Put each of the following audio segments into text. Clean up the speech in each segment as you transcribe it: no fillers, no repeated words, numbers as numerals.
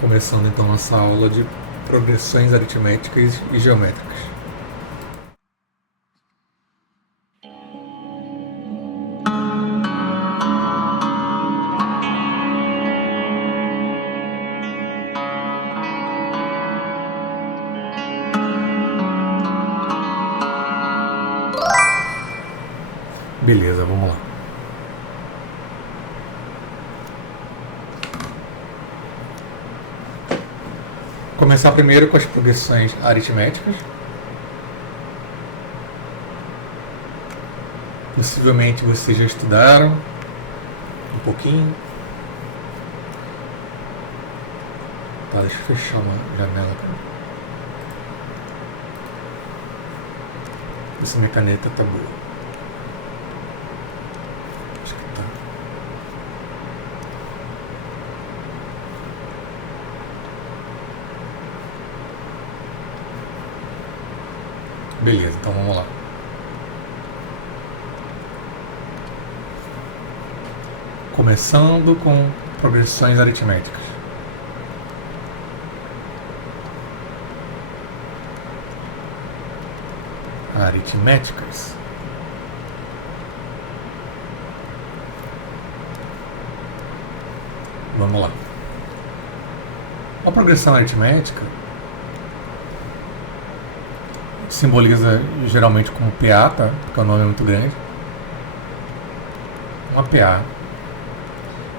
Começando então nossa aula de progressões aritméticas e geométricas. Beleza, vamos lá. Começar primeiro com as progressões aritméticas. Possivelmente vocês já estudaram um pouquinho. Tá, deixa eu fechar uma janela. Ver se minha caneta tá boa. Acho que tá. Beleza, então vamos lá. Começando com progressões aritméticas. Aritméticas. Vamos lá. Uma progressão aritmética simboliza geralmente como PA, tá? Porque o nome é muito grande. Uma PA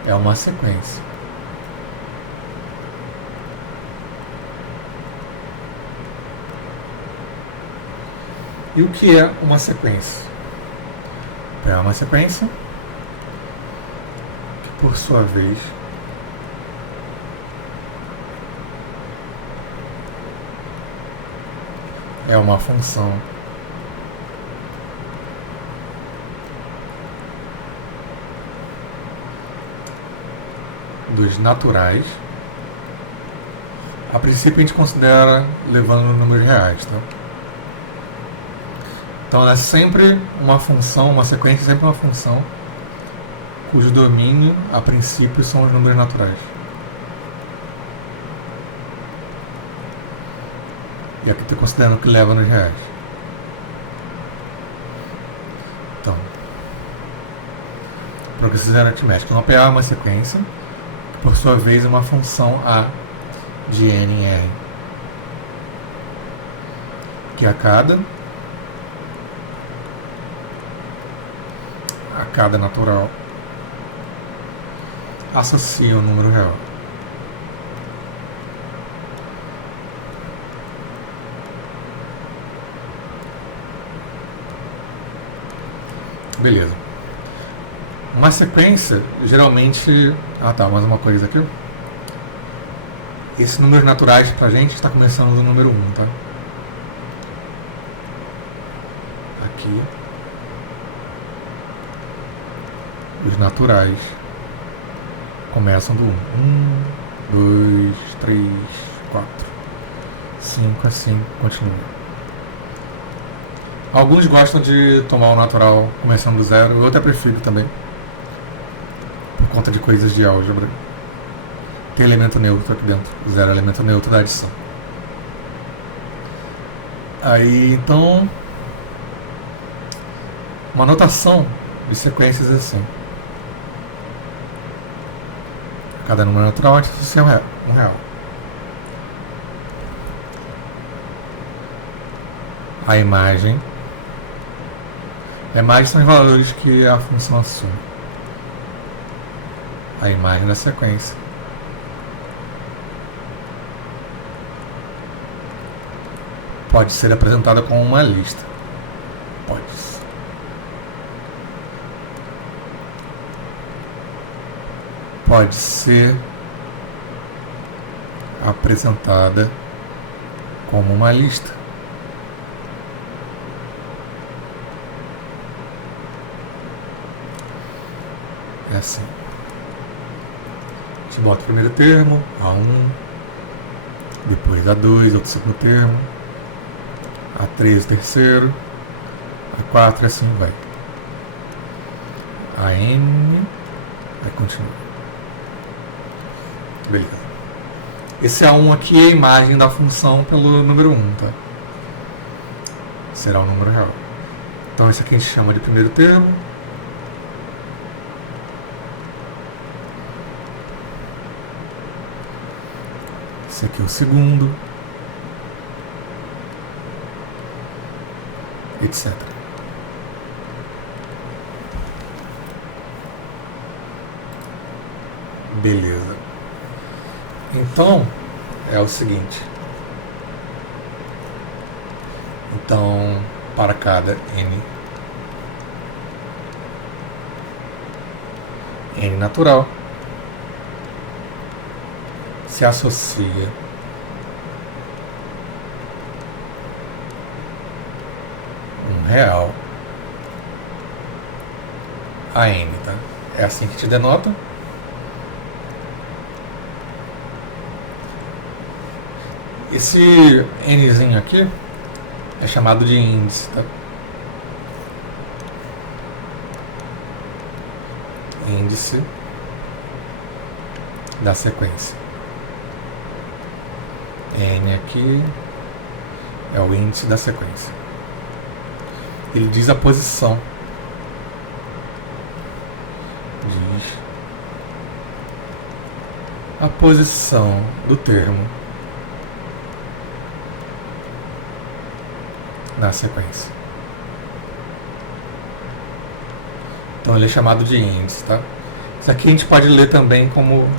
é uma sequência. E o que é uma sequência? É uma sequência que, por sua vez, é uma função dos naturais. A princípio a gente considera levando números reais, tá? Então ela é sempre uma função, uma sequência é sempre uma função cujo domínio, a princípio, são os números naturais. E aqui estou considerando que leva nos reais. Então, progressões aritméticas. Uma PA é uma sequência, que por sua vez é uma função A de N em R, que a cada natural associa o número real. Beleza. Uma sequência, geralmente... Ah tá, mais uma coisa aqui. Esses números naturais pra gente está começando do número 1, tá? Aqui. Os naturais começam do 1. 1, 2, 3, 4, 5, assim, continua. Alguns gostam de tomar o natural começando do 0, eu até prefiro também, por conta de coisas de álgebra. Tem elemento neutro aqui dentro, 0 é elemento neutro da adição. Aí, então, uma notação de sequências assim. Cada número natural a gente associa um real. A imagem são os valores que a função assume. A imagem da sequência pode ser apresentada como uma lista. Pode ser apresentada como uma lista. É assim. A gente bota o primeiro termo, A1, depois A2, outro segundo termo, A3, o terceiro, A4 e assim vai. AN, aí continua. Beleza. Esse A1 aqui é a imagem da função pelo número 1, tá? Será o número real. Então esse aqui a gente chama de primeiro termo. Esse aqui é o segundo. Etc. Beleza. Então, é o seguinte. Então, para cada n natural, se associa um real a n, tá? É assim que te denota. Esse nzinho aqui é chamado de índice, tá? Índice da sequência. N aqui é o índice da sequência. Ele diz a posição. Diz a posição do termo na sequência. Então ele é chamado de índice, tá? Isso aqui a gente pode ler também como...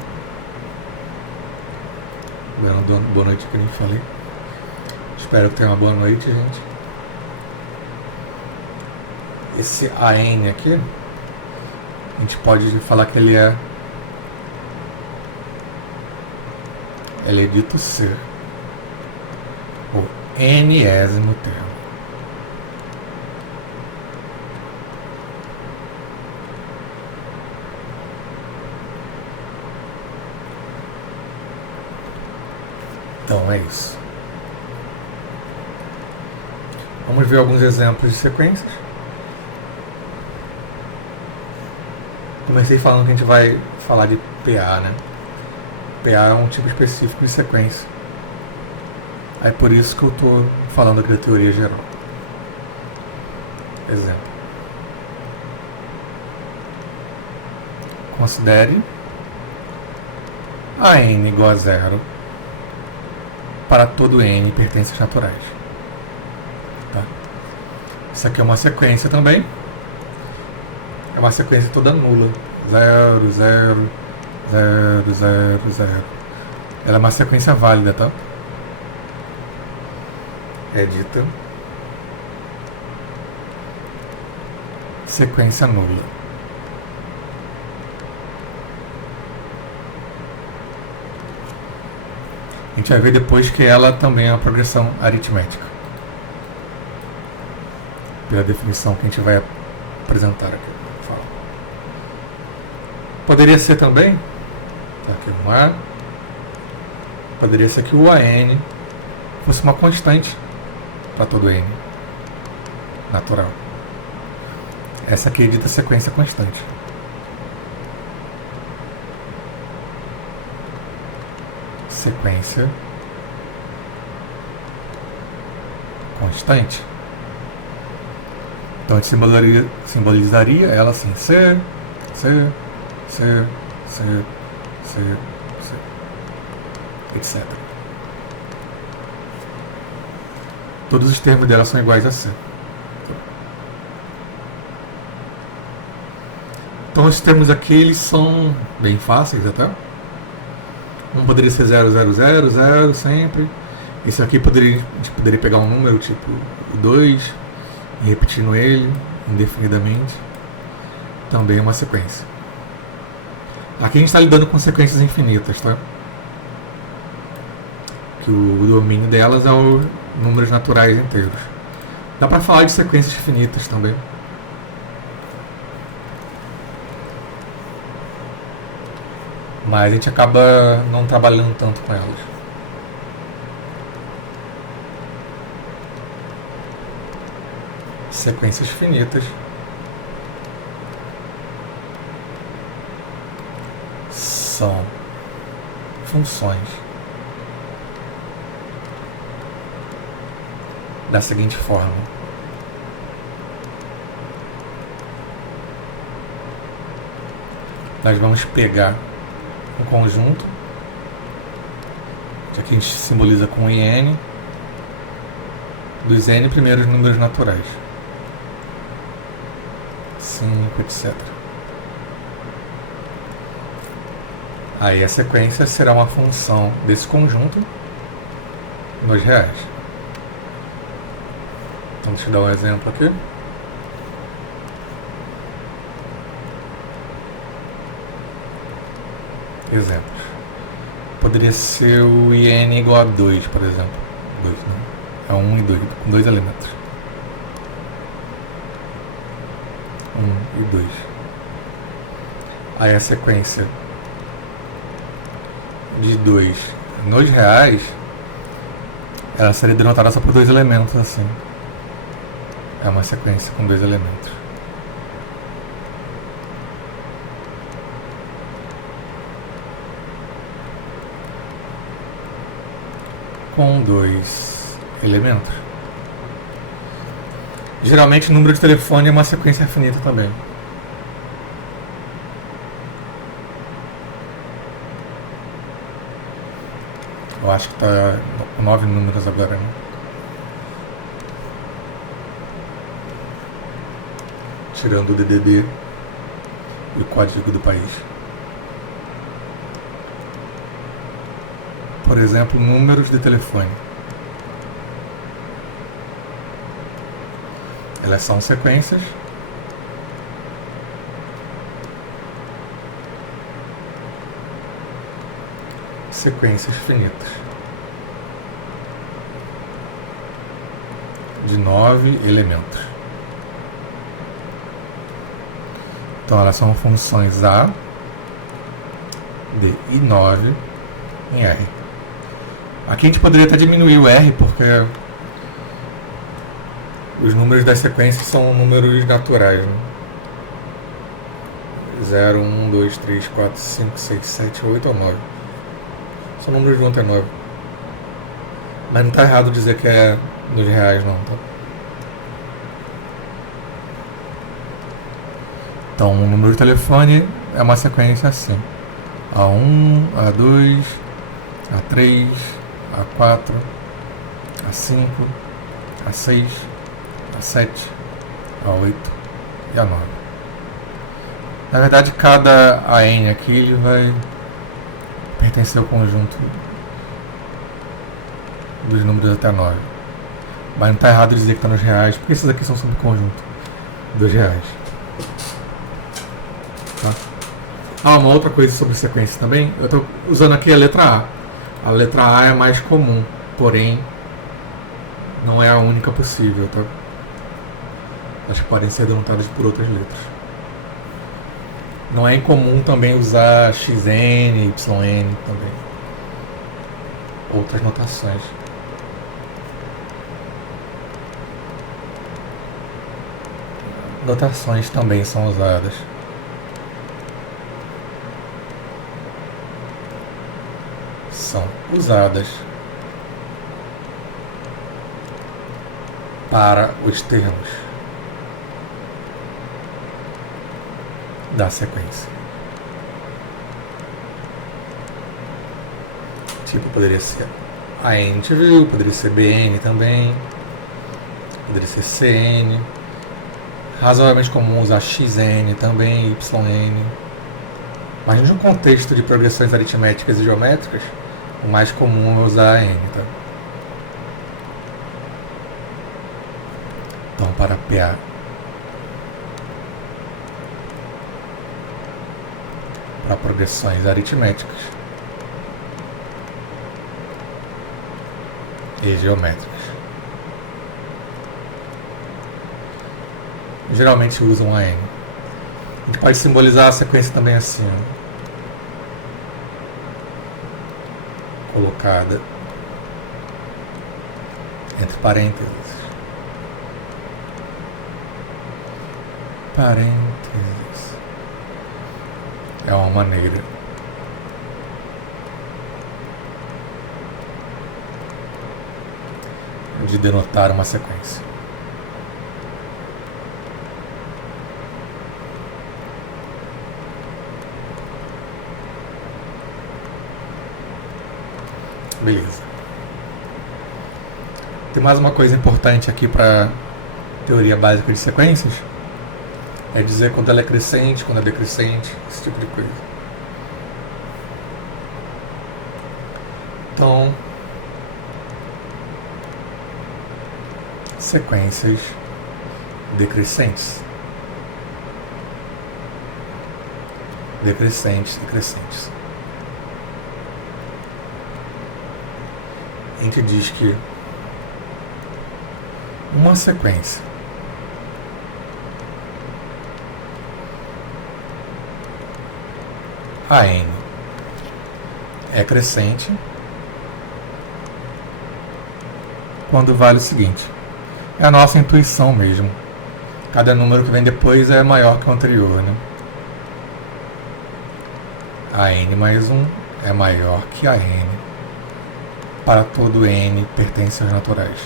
Boa noite, que eu nem falei. Espero que tenha uma boa noite, gente. Esse AN aqui, a gente pode falar que ele é dito ser o n-ésimo termo. Então é isso. Vamos ver alguns exemplos de sequências. Comecei falando que a gente vai falar de PA, né? PA é um tipo específico de sequência. É por isso que eu estou falando aqui da teoria geral. Exemplo. Considere a n igual a zero para todo n pertences naturais. Tá? Isso aqui é uma sequência também. É uma sequência toda nula. 0, 0, 0, 0, 0. Ela é uma sequência válida, tá? É dita sequência nula. A gente vai ver depois que ela também é uma progressão aritmética. Pela definição que a gente vai apresentar aqui. Poderia ser também, tá aqui um A, poderia ser que o AN fosse uma constante para todo N natural. Essa aqui é dita sequência constante. Sequência constante. Então a gente simbolizaria ela assim, ser, etc. Todos os termos dela são iguais a C. Então os termos aqui eles são bem fáceis até. Um poderia ser 0, 0, 0, 0 sempre. Esse aqui a gente poderia pegar um número tipo 2 e repetindo ele indefinidamente. Também é uma sequência. Aqui a gente está lidando com sequências infinitas, tá? Que o domínio delas é os números naturais inteiros. Dá para falar de sequências finitas também. Mas a gente acaba não trabalhando tanto com elas. Sequências finitas são funções da seguinte forma. Nós vamos pegar um conjunto, que aqui a gente simboliza com IN, dos N primeiros números naturais. 5, etc. Aí a sequência será uma função desse conjunto nos reais. Então, deixa eu dar um exemplo aqui. Exemplos. Poderia ser o IN igual a 2, por exemplo. 2, não. É 1 e 2, com 2 elementos. 1 e 2. Aí a sequência de 2 nos reais, ela seria denotada só por 2 elementos, assim. É uma sequência com 2 elementos. Com 2 elementos. Geralmente o número de telefone é uma sequência finita também. Eu acho que está com 9 números agora, né? Tirando o DDD e o código do país. Por exemplo, números de telefone. Elas são sequências finitas de 9 elementos. Então elas são funções A de I9 em R. Aqui a gente poderia até diminuir o R, porque os números das sequências são números naturais, né? 0, 1, 2, 3, 4, 5, 6, 7, 8 ou 9. São números de 1 até 9. Mas não está errado dizer que é nos reais, não, tá? Então, o número de telefone é uma sequência assim: A1, A2, A3, A4, A5, A6, A7, A8 e A9. Na verdade, cada AN aqui ele vai pertencer ao conjunto dos números até 9. Mas não está errado dizer que está nos reais, porque esses aqui são subconjunto dos reais. Tá? Uma outra coisa sobre sequência também. Eu estou usando aqui a letra A. A letra A é mais comum, porém não é a única possível, tá? Acho que podem ser denotadas por outras letras. Não é incomum também usar XN, YN também. Outras notações. Notações também são usadas. São usadas para os termos da sequência. Tipo, poderia ser AN, a gente viu, poderia ser BN também, poderia ser CN, razoavelmente comum usar XN também, YN, mas no contexto de progressões aritméticas e geométricas, o mais comum é usar AN, tá? Então, para PA, para progressões aritméticas e geométricas, geralmente usam AN. A gente pode simbolizar a sequência também assim, ó, colocada entre parênteses. É uma maneira de denotar uma sequência. Beleza. Tem mais uma coisa importante aqui para teoria básica de sequências. É dizer quando ela é crescente, quando ela é decrescente, esse tipo de coisa. Então, sequências decrescentes. Decrescentes, decrescentes. A gente diz que uma sequência AN é crescente quando vale o seguinte: é a nossa intuição mesmo. Cada número que vem depois é maior que o anterior, né? AN mais 1 é maior que AN para todo N pertence aos naturais.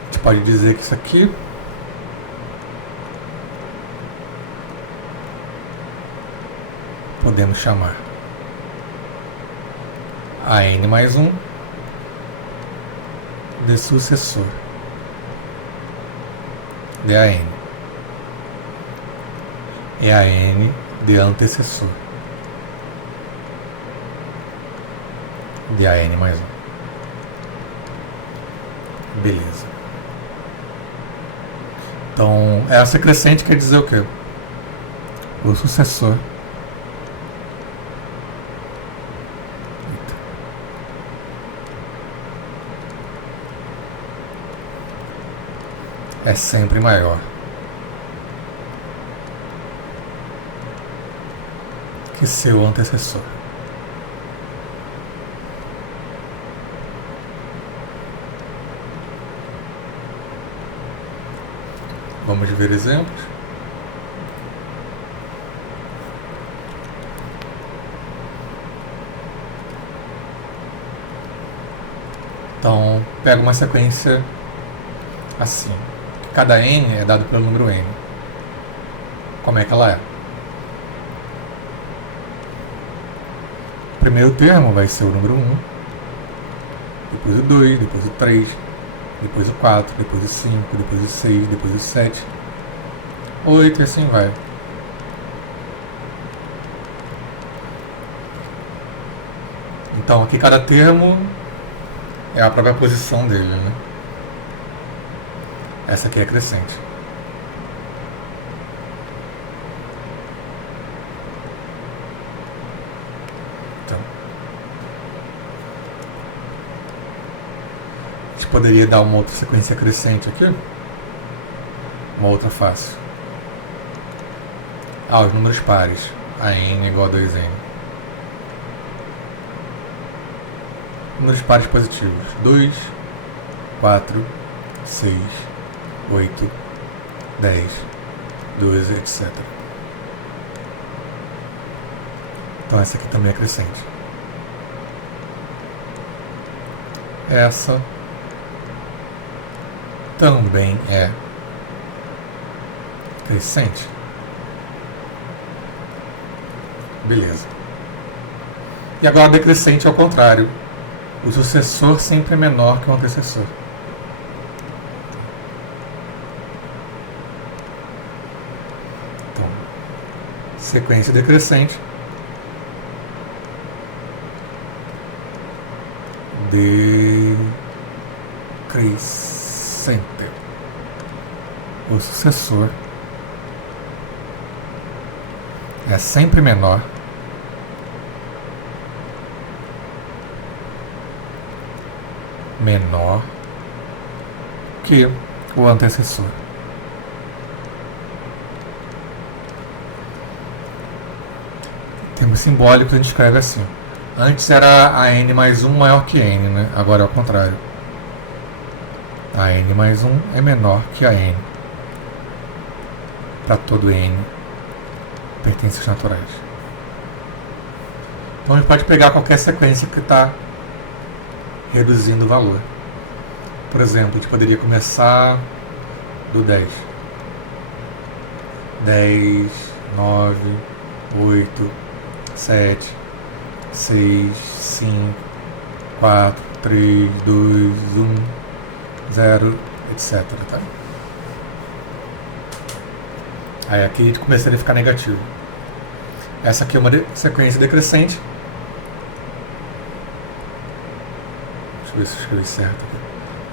A gente pode dizer que isso aqui podemos chamar AN mais 1 de sucessor de AN e AN de antecessor de AN mais 1. Beleza. Então, essa crescente quer dizer o quê? O sucessor é sempre maior que seu antecessor. Vamos ver exemplos. Então, pega uma sequência assim. Cada N é dado pelo número N. Como é que ela é? O primeiro termo vai ser o número 1, depois o 2, depois o 3, depois o 4, depois o 5, depois o 6, depois o 7, 8 e assim vai. Então aqui cada termo é a própria posição dele, né? Essa aqui é crescente. Então, a gente poderia dar uma outra sequência crescente aqui. Uma outra fácil. Os números pares. A n igual a 2n. Números pares positivos. 2, 4, 6, 8, 10, 12, etc. Então essa aqui também é crescente. Essa também é crescente. Beleza. E agora decrescente ao contrário. O sucessor sempre é menor que o antecessor. Então, sequência decrescente. Decrescente. O sucessor é sempre menor que o antecessor. Termos simbólicos a gente escreve assim. Antes era a n mais 1 maior que n, né? Agora é ao contrário. A n mais 1 é menor que a n para todo n pertences naturais. Então a gente pode pegar qualquer sequência que está reduzindo o valor. Por exemplo, a gente poderia começar do 10. 10, 9, 8, 7, 6, 5, 4, 3, 2, 1, 0, etc. Tá? Aí aqui a gente começaria a ficar negativo. Essa aqui é uma sequência decrescente. Deixa eu ver se eu escrevi certo aqui.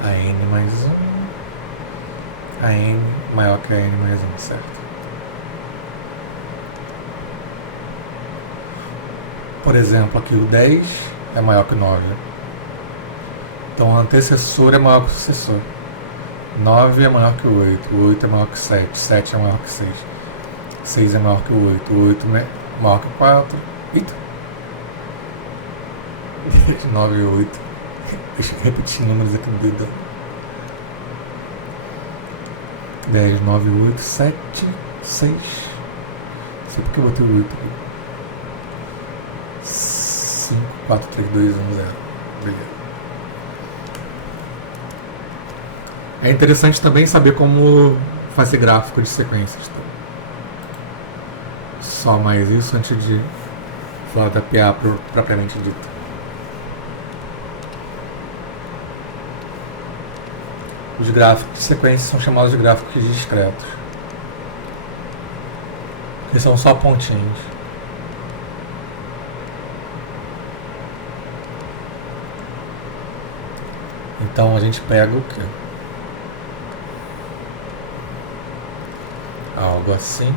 A n mais 1. A n maior que a n mais 1, certo? Por exemplo, aqui o 10 é maior que o 9. Então o antecessor é maior que o sucessor. 9 é maior que o 8. O 8 é maior que o 7. 7 é maior que o 6. 6 é maior que o 8. O 8 é maior que o 4. Eita! 9 e 8. Deixa eu repetir números aqui no dedo. 10, 9, 8, 7, 6. Não sei porque eu botei o 8 aqui. 5, 4, 3, 2, 1, 0. Beleza. É interessante também saber como fazer gráfico de sequências. Tá? Só mais isso antes de falar da PA propriamente dita. Os gráficos de sequência são chamados de gráficos discretos. Que são só pontinhos. Então a gente pega o quê? Algo assim.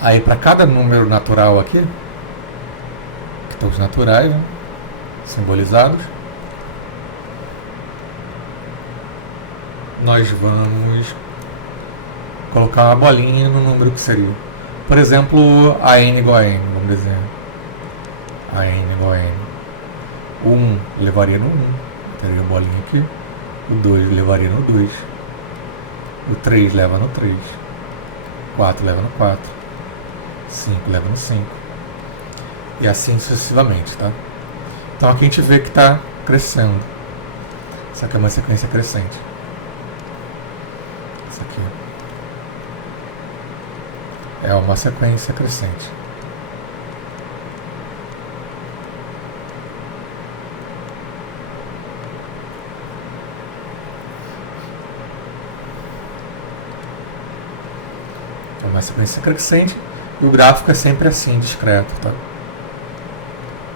Aí para cada número natural aqui, que estão os naturais, né, simbolizados, nós vamos colocar uma bolinha no número que seria. Por exemplo, a n igual a n, vamos dizer. A n igual a n. O 1 levaria no 1, teria a bolinha aqui. O 2 levaria no 2. O 3 leva no 3. 4 leva no 4. 5 leva no 5. E assim sucessivamente, tá? Então aqui a gente vê que está crescendo. Isso aqui é uma sequência crescente. Isso aqui é uma sequência crescente. É uma sequência crescente. E o gráfico é sempre assim, discreto, tá?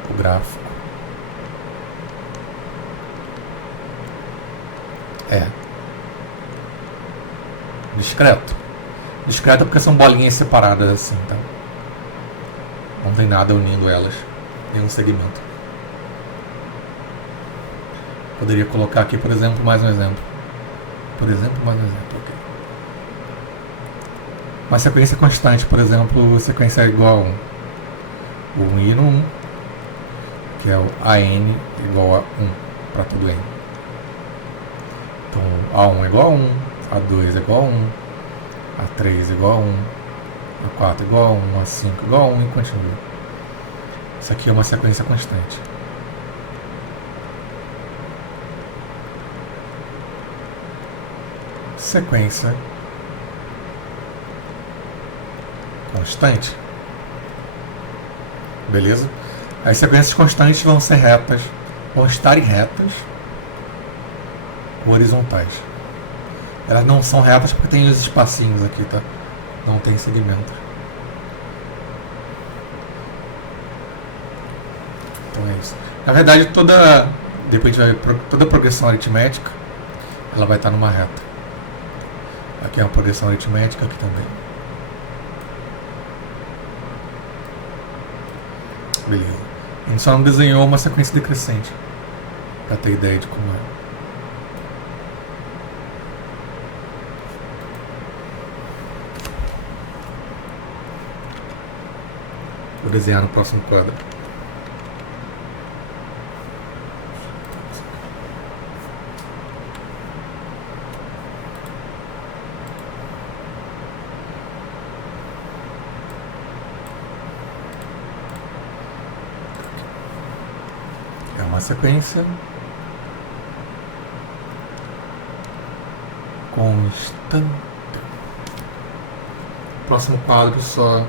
O gráfico é discreto. Discreto porque são bolinhas separadas assim, tá? Não tem nada unindo elas. Nenhum segmento. Poderia colocar aqui, por exemplo, mais um exemplo. Por exemplo, mais um exemplo, ok. Uma sequência constante, por exemplo, sequência é igual a 1. O 1 ir no 1, que é o AN igual a 1 para todo N. Então, A1 é igual a 1, A2 é igual a 1, A3 é igual a 1, A4 é igual a 1, A5 é igual a 1 e continua. Isso aqui é uma sequência constante. Sequência constante. Beleza? As sequências constantes vão ser retas, vão estar em retas horizontais. Elas não são retas porque tem os espacinhos aqui, tá? Não tem segmento. Então é isso. Na verdade, depois a gente vai ver, toda progressão aritmética, ela vai estar numa reta. Aqui é uma progressão aritmética, aqui também. Beleza. A gente só não desenhou uma sequência decrescente para ter ideia de como é. Vou desenhar no próximo quadro. uma sequência constante. Próximo quadro, só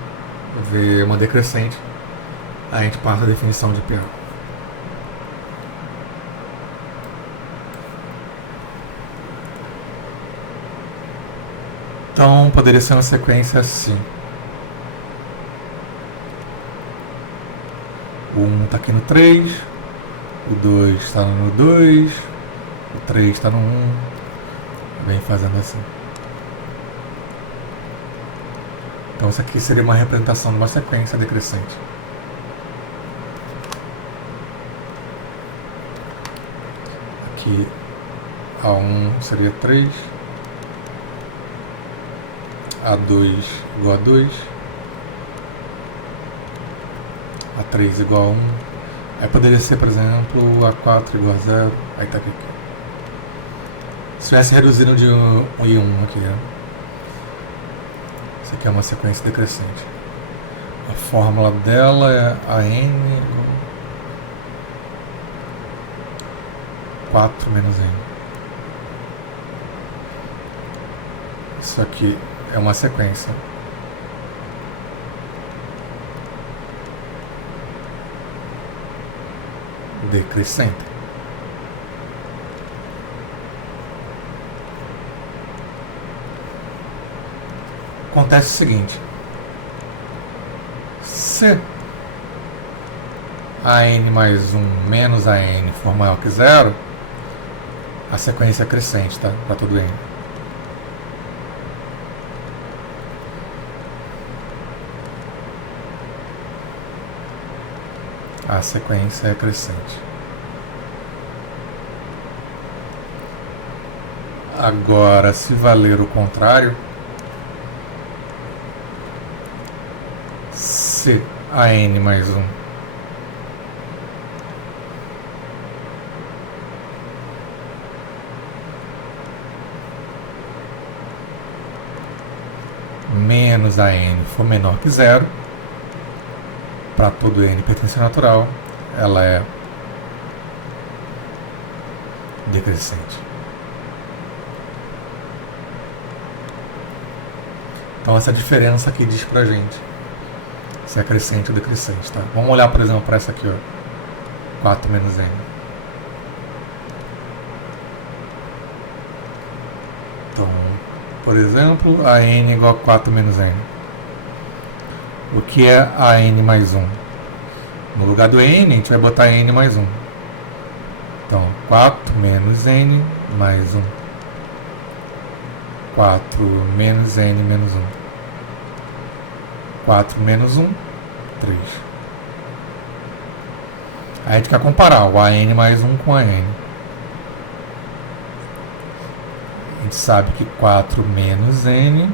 ver uma decrescente, a gente passa a definição de PA. Então poderia ser uma sequência assim. O 1 está aqui no 3, o 2 está no 2, o 3 está no 1, vem fazendo assim. Então isso aqui seria uma representação de uma sequência decrescente. Aqui A1 seria 3, A2 igual a 2, A3 igual a 1, aí poderia ser, por exemplo, A4 igual a 0, aí tá aqui. Se tivesse reduzindo de 1 em 1 aqui, né? Isso aqui é uma sequência decrescente. A fórmula dela é AN igual 4 menos N. Isso aqui é uma sequência decrescente. Acontece o seguinte: se AN mais 1 menos AN for maior que 0, a sequência é crescente, tá? Para todo N. A sequência é crescente. Agora, se valer o contrário, se AN mais 1 menos AN for menor que 0, para todo N pertencente natural, ela é decrescente. Então essa diferença aqui diz pra gente se é crescente ou decrescente, tá? Vamos olhar, por exemplo, para essa aqui, ó, 4 menos N. Então, por exemplo, a N igual a 4 menos N. O que é a N mais 1? No lugar do N, a gente vai botar N mais 1. Então, 4 menos N mais 1. 4 menos N menos 1. 4 menos 1, 3. Aí a gente quer comparar o AN mais 1 com a N. A gente sabe que 4 menos N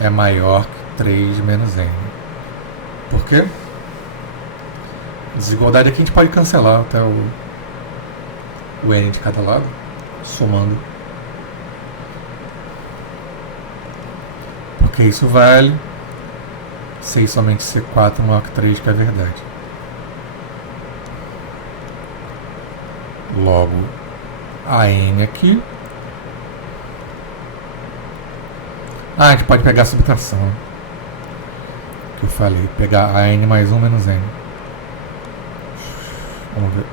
é maior que 3 menos N. Por quê? Desigualdade aqui a gente pode cancelar até o N de cada lado, somando. Porque isso vale 6 somente ser 4 maior que 3, que é verdade. Logo, a N aqui. A gente pode pegar a subtração. Que eu falei, pegar a N mais 1 menos N. Vamos ver.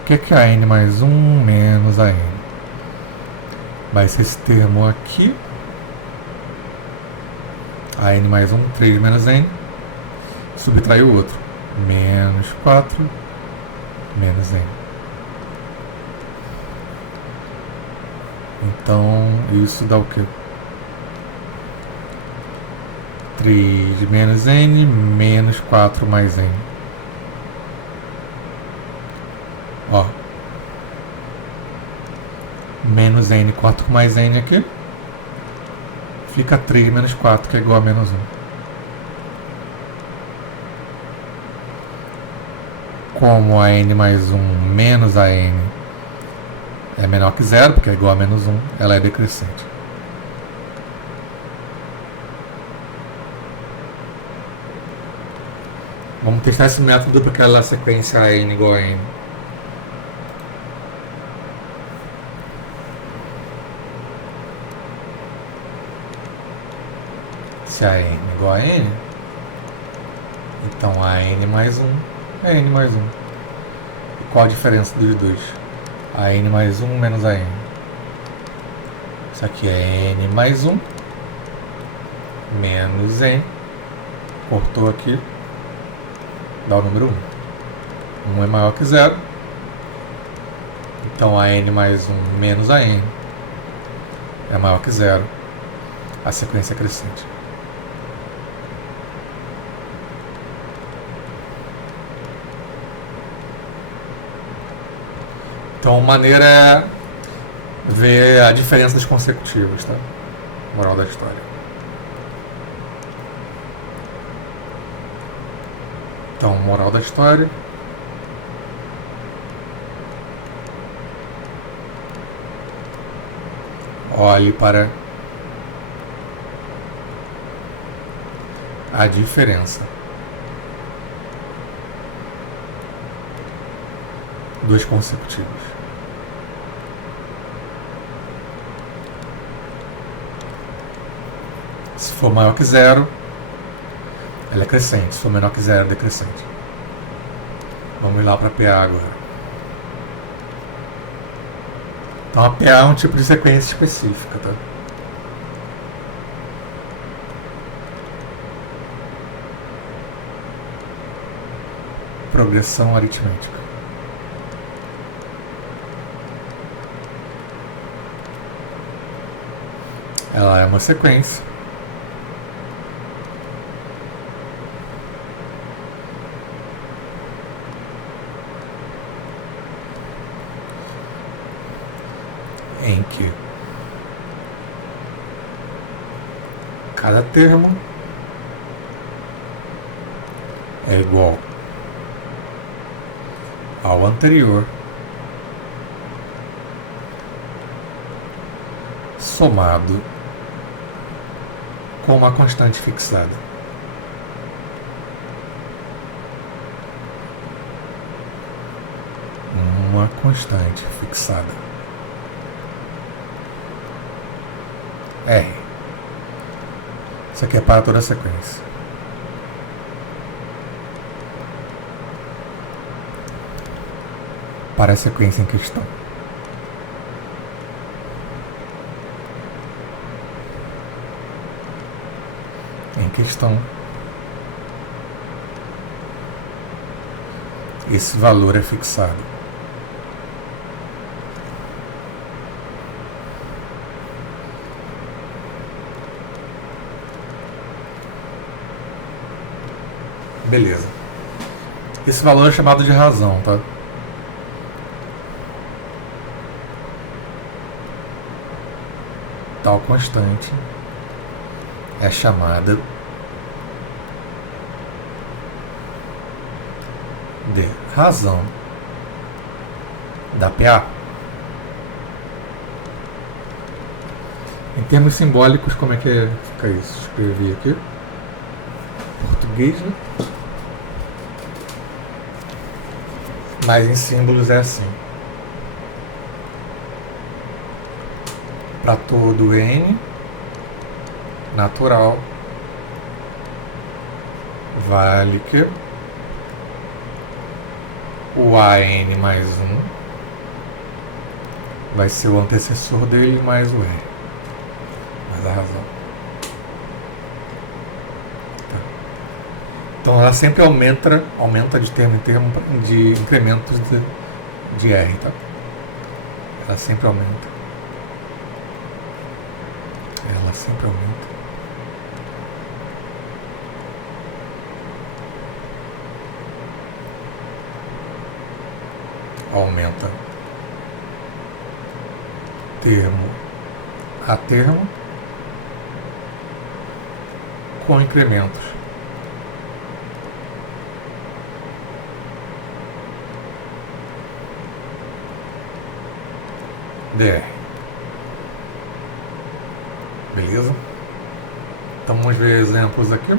O que é a N mais 1 menos a N? Vai ser esse termo aqui. A N mais 1, 3 menos N. Subtrai o outro. Menos 4 menos N. Então, isso dá o quê? 3 menos N menos 4 mais N. Ó. Menos N corta com mais N aqui. Fica 3 menos 4, que é igual a menos 1. Como a N mais 1 menos a N é menor que 0, porque é igual a menos 1, ela é decrescente. Vamos testar esse método para aquela sequência n igual a n. Se a n igual a n, então a n mais 1 é n mais 1. E qual a diferença dos dois? A n mais 1 menos a n. Isso aqui é n mais 1 menos n. Cortou aqui. Dá o número 1. 1 é maior que 0. Então a n mais 1 menos a n é maior que 0. A sequência é crescente. Então, maneira é ver a diferença das consecutivas, tá? Moral da história. Então, moral da história. Olhe para a diferença dos consecutivos. Se for maior que 0, ela é crescente. Se for menor que 0, é decrescente. Vamos lá para PA agora. Então a PA é um tipo de sequência específica, tá? Progressão aritmética. Ela é uma sequência em que cada termo é igual ao anterior somado com uma constante fixada. Uma constante fixada. R. Isso aqui é para toda a sequência. Para a sequência em questão. Esse valor é fixado. Beleza. Esse valor é chamado de razão, tá? Tal constante é chamada de razão da PA. Em termos simbólicos, como é que fica isso? Escrevi aqui. Português, né? Mas em símbolos é assim. Para todo n natural vale que o AN mais 1 vai ser o antecessor dele mais o R, mais a razão. Tá. Então ela sempre aumenta de termo em termo de incrementos de R, tá? Ela sempre aumenta. Ela sempre aumenta. Aumenta termo a termo com incrementos dr. Beleza? Então vamos ver exemplos aqui.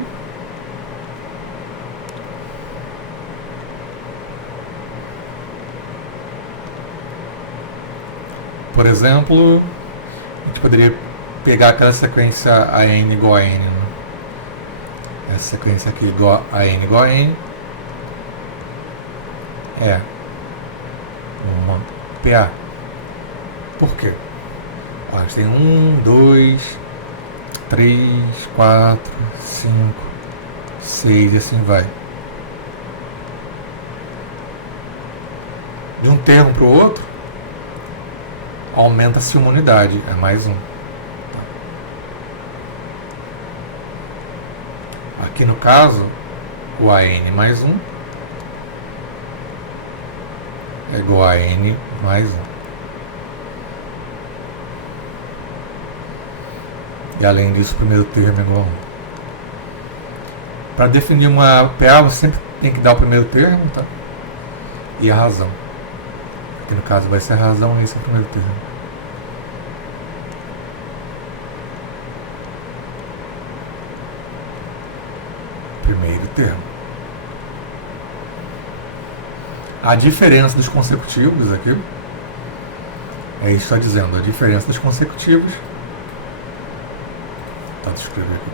Por exemplo, a gente poderia pegar aquela sequência AN igual a N. Né? Essa sequência aqui igual a N igual a N é uma PA. Por quê? A gente tem 1, 2, 3, 4, 5, 6 e assim vai. De um termo para o outro, aumenta-se uma unidade, é mais um. Aqui no caso, o AN mais 1 é igual a N mais 1. E além disso, o primeiro termo é igual a 1. Para definir uma PA, você sempre tem que dar o primeiro termo, tá? E a razão. Aqui no caso vai ser a razão e esse é o primeiro termo. Primeiro termo. A diferença dos consecutivos aqui é isso que está dizendo, a diferença dos consecutivos. Tá, deixa eu escrever aqui.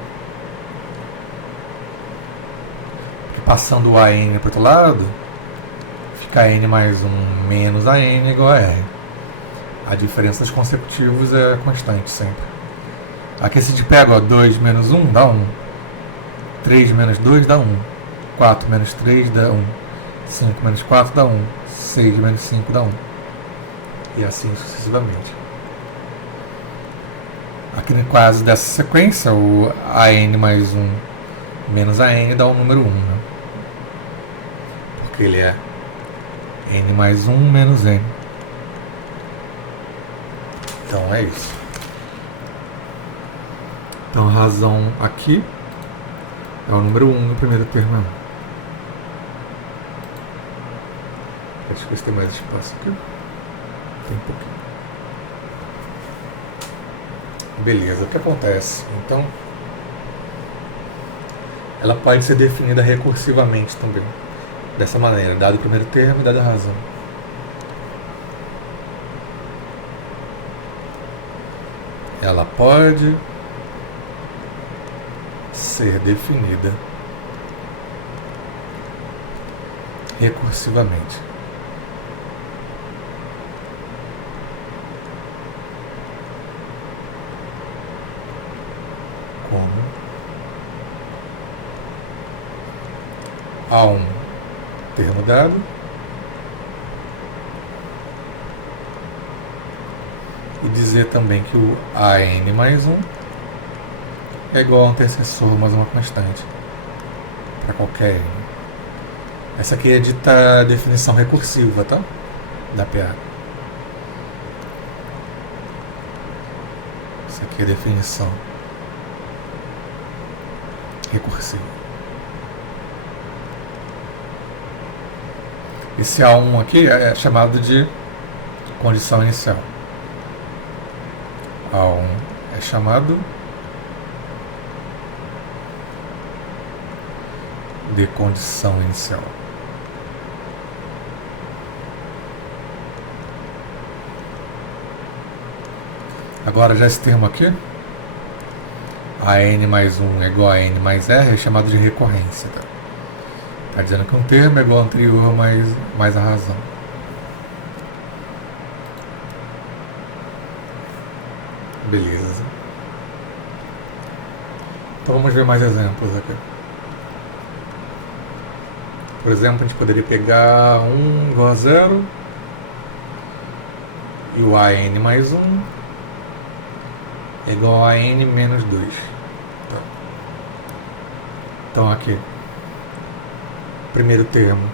Porque passando o AN para o outro lado, fica N mais 1 menos AN igual a R. A diferença dos consecutivos é constante sempre. Aqui se a gente pega 2 menos 1 dá 1. 3 menos 2 dá 1. 4 menos 3 dá 1. 5 menos 4 dá 1. 6 menos 5 dá 1. E assim sucessivamente. Aqui no caso dessa sequência, o AN mais 1 menos AN dá o número 1. Né? Porque ele é N mais 1 menos N. Então é isso. Então a razão aqui é o número 1 no primeiro termo. Deixa eu ver se tem mais espaço aqui. Tem um pouquinho. Beleza, o que acontece? Então, ela pode ser definida recursivamente também. Dessa maneira, dado o primeiro termo e dada a razão. Ela pode ser definida recursivamente. Como há um termo dado e dizer também que o AN mais 1 é igual a um antecessor mais uma constante para qualquer N. Essa aqui é dita definição recursiva, tá? Da PA. Essa aqui é a definição recursiva. Esse A1 aqui é chamado de condição inicial. A1 é chamado de condição inicial. Agora já esse termo aqui, AN mais 1 é igual a N mais R, é chamado de recorrência. Está dizendo que um termo é igual ao anterior mais a razão. Beleza. Então vamos ver mais exemplos aqui. Por exemplo, a gente poderia pegar 1 igual a 0 e o AN mais 1 é igual a N menos 2. Então aqui, primeiro termo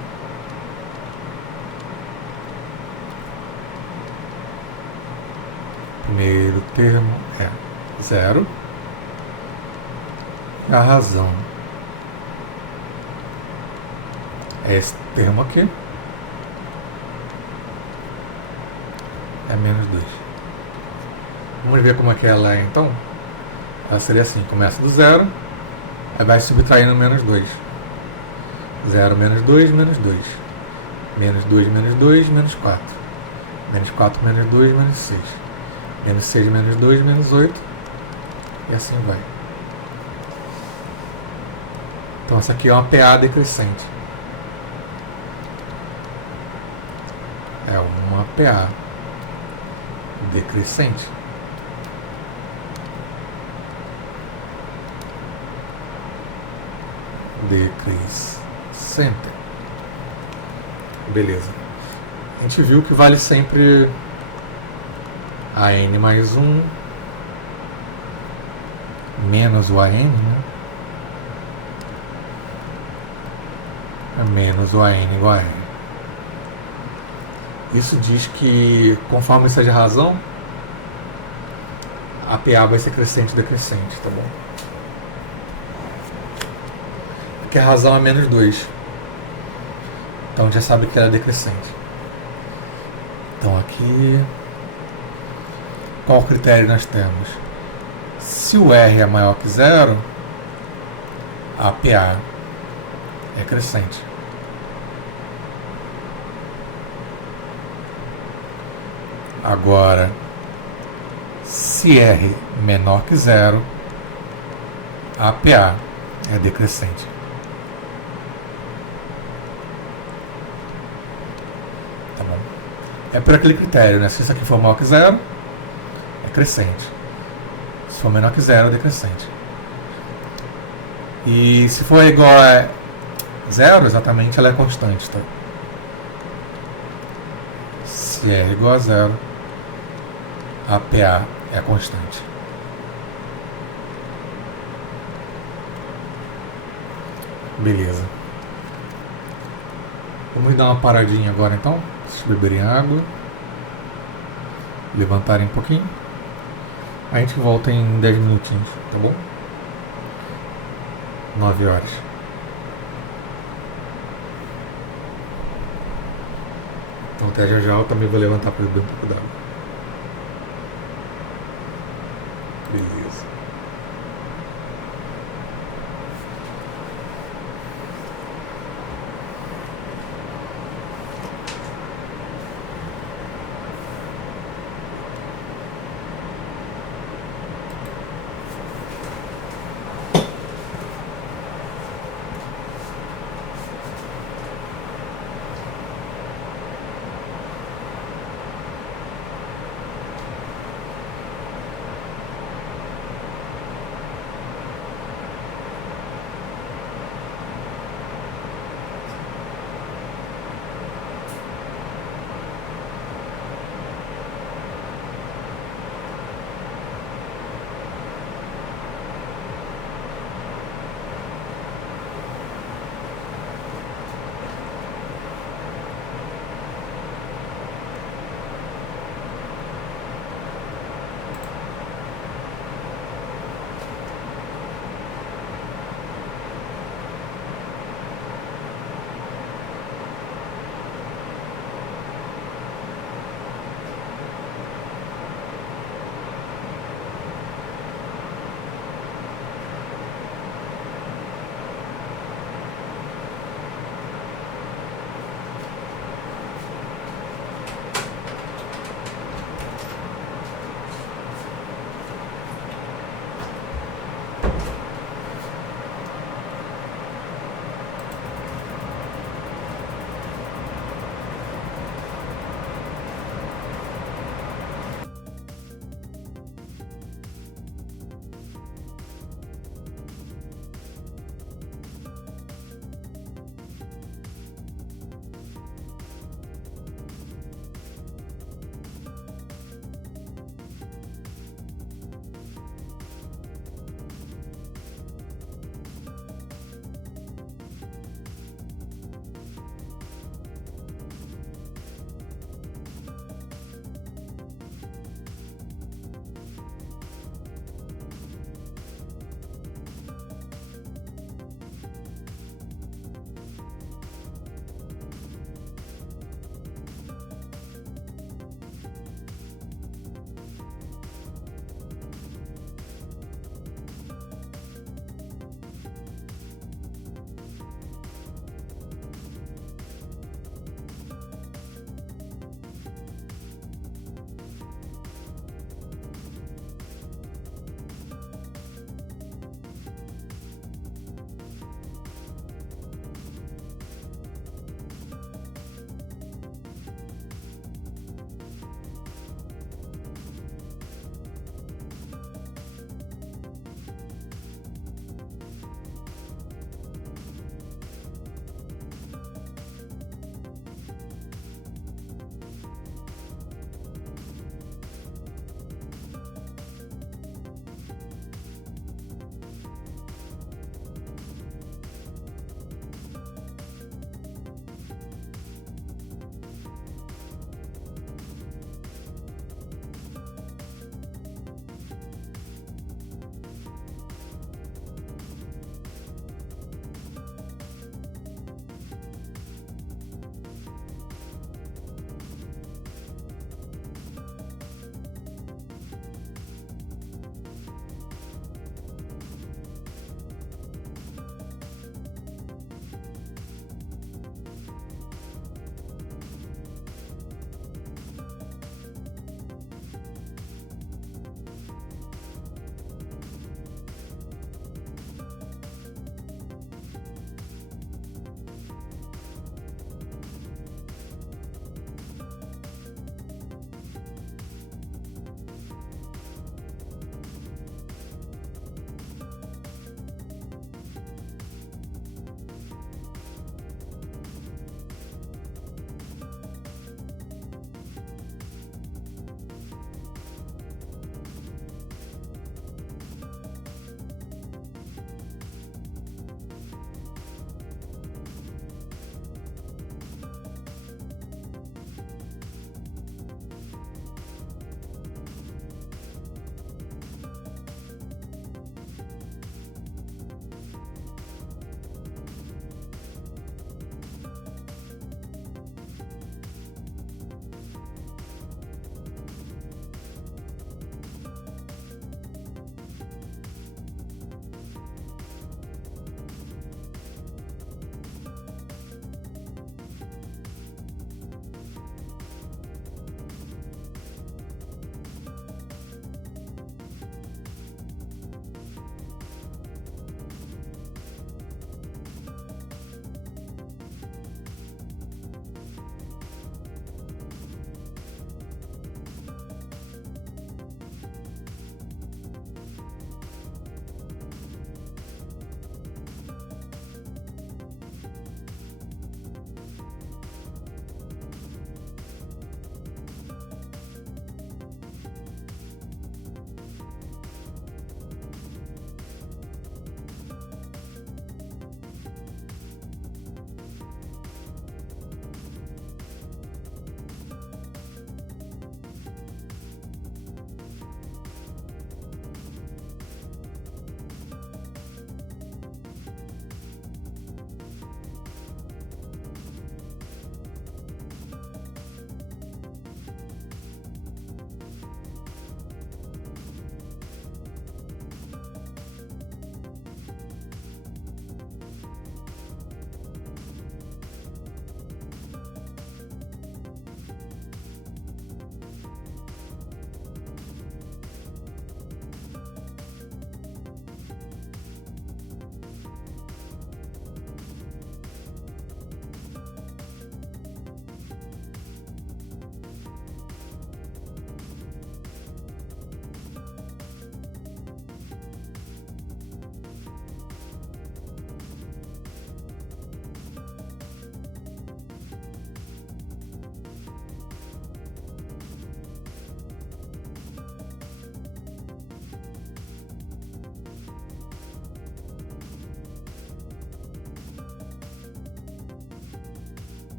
é 0 e a razão é esse termo aqui, é menos 2. Vamos ver como é que ela é então. Ela seria assim, começa do 0, aí vai subtraindo menos 2. 0 menos 2, menos 2. Menos 2, menos 2, menos 4. Menos 4, menos 2, menos 6. Menos 6, menos 2, menos 8. E assim vai. Então essa aqui é uma PA decrescente. É uma PA decrescente. Decrescente. Beleza. A gente viu que vale sempre a n mais 1 menos o AN, né? Menos o AN igual a N. Isso diz que, conforme seja a razão, a PA vai ser crescente ou decrescente, tá bom? Porque a razão é menos 2. Então já sabe que ela é decrescente. Então aqui, qual critério nós temos? Se o R é maior que 0, a PA é crescente. Agora, se R menor que 0, a PA é decrescente. Tá bom? É por aquele critério, né? Se isso aqui for maior que 0, é crescente. Se for menor que 0, é decrescente. E se for igual a 0, exatamente, ela é constante, tá? Se R igual a 0, a PA é constante. Beleza. Vamos dar uma paradinha agora então. Vocês beberem água. Levantarem um pouquinho. A gente volta em 10 minutinhos, tá bom? 9 horas. Então até já eu também vou levantar para beber um pouco d'água. Beleza.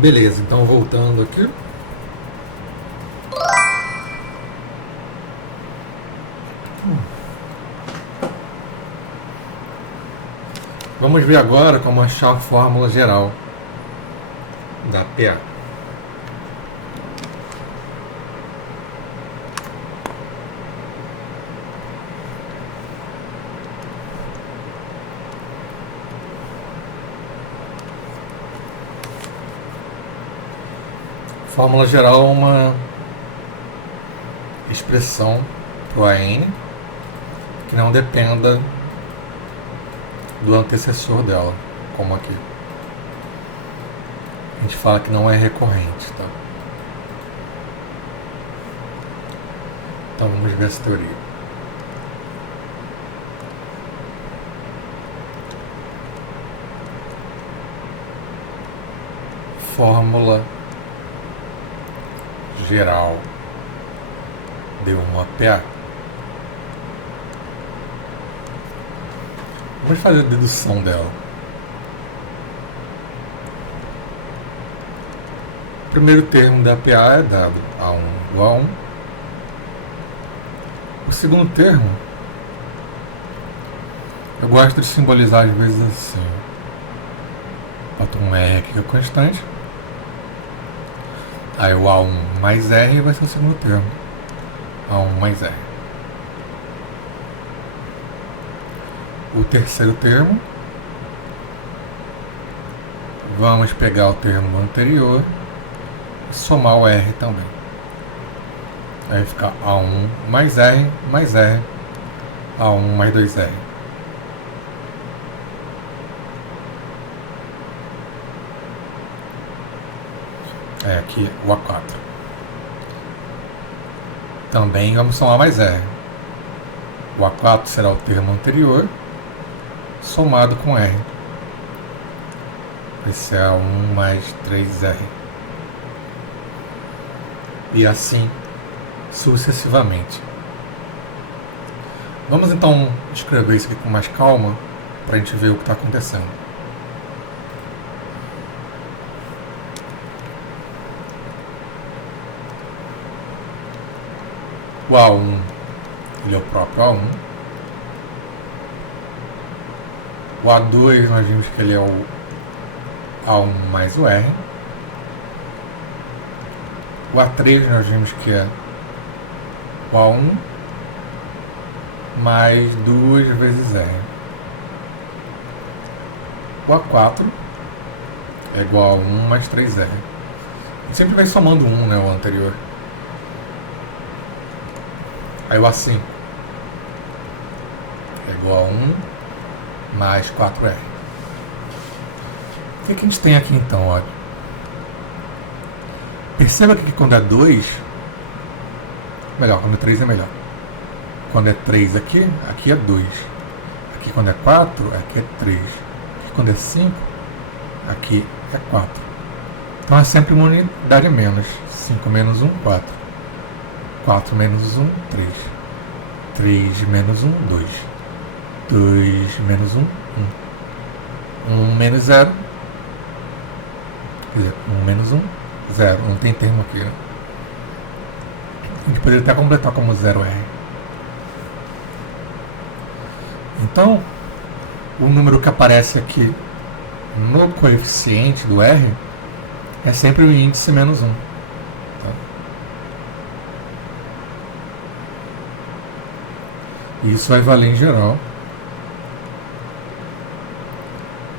Beleza, então voltando aqui. Vamos ver agora como achar a fórmula geral da PA. Fórmula geral é uma expressão para o AN que não dependa do antecessor dela, como aqui. A gente fala que não é recorrente, tá? Então vamos ver essa teoria. Fórmula geral de uma PA. Vamos fazer a dedução dela. O primeiro termo da PA é dado A1 igual a 1. O segundo termo, eu gosto de simbolizar às vezes assim. Boto um R aqui que é constante. Aí o A1 mais R vai ser o segundo termo. A1 mais R. O terceiro termo, vamos pegar o termo anterior e somar o R também. Aí fica A1 mais R, A1 mais 2R. É aqui o A4. Também vamos somar mais R. O A4 será o termo anterior somado com R. Esse é A1 mais 3R. E assim sucessivamente. Vamos então escrever isso aqui com mais calma para a gente ver o que está acontecendo. O A1, ele é o próprio A1. O A2 nós vimos que ele é o A1 mais o R. O A3 nós vimos que é o A1 mais 2 vezes R. O A4 é igual a 1 mais 3R. Sempre vai somando 1, né, o anterior. Aí o A5 é igual a 1 mais 4R. O que a gente tem aqui então? Olha. Perceba que quando é 2, melhor, quando é 3 é melhor. Quando é 3 aqui, aqui é 2. Aqui quando é 4, aqui é 3. Aqui quando é 5, aqui é 4. Então é sempre uma unidade menos. 5 menos 1, 4. 4 menos 1, 3. 3 menos 1, 2. 2 menos 1, 1. 1 menos 0. Quer dizer, 1 menos 1, 0. Não tem termo aqui, né? A gente poderia até completar como 0R. Então, o número que aparece aqui no coeficiente do R é sempre o índice menos 1. Tá? Isso vai valer em geral.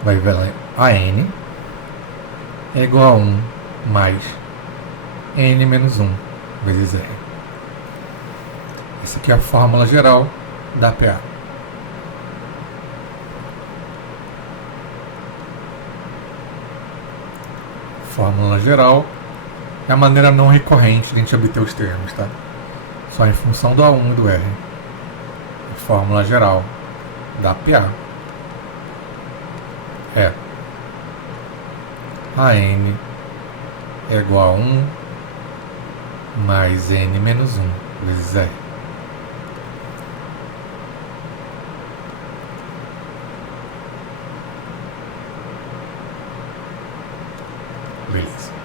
Vai valer a N é igual a 1 mais N menos 1 vezes R. Essa aqui é a fórmula geral da PA. Fórmula geral é a maneira não recorrente de a gente obter os termos, tá? Só em função do A1 e do R. A fórmula geral da PA é AN é igual a 1 mais N menos 1 vezes R. Beleza.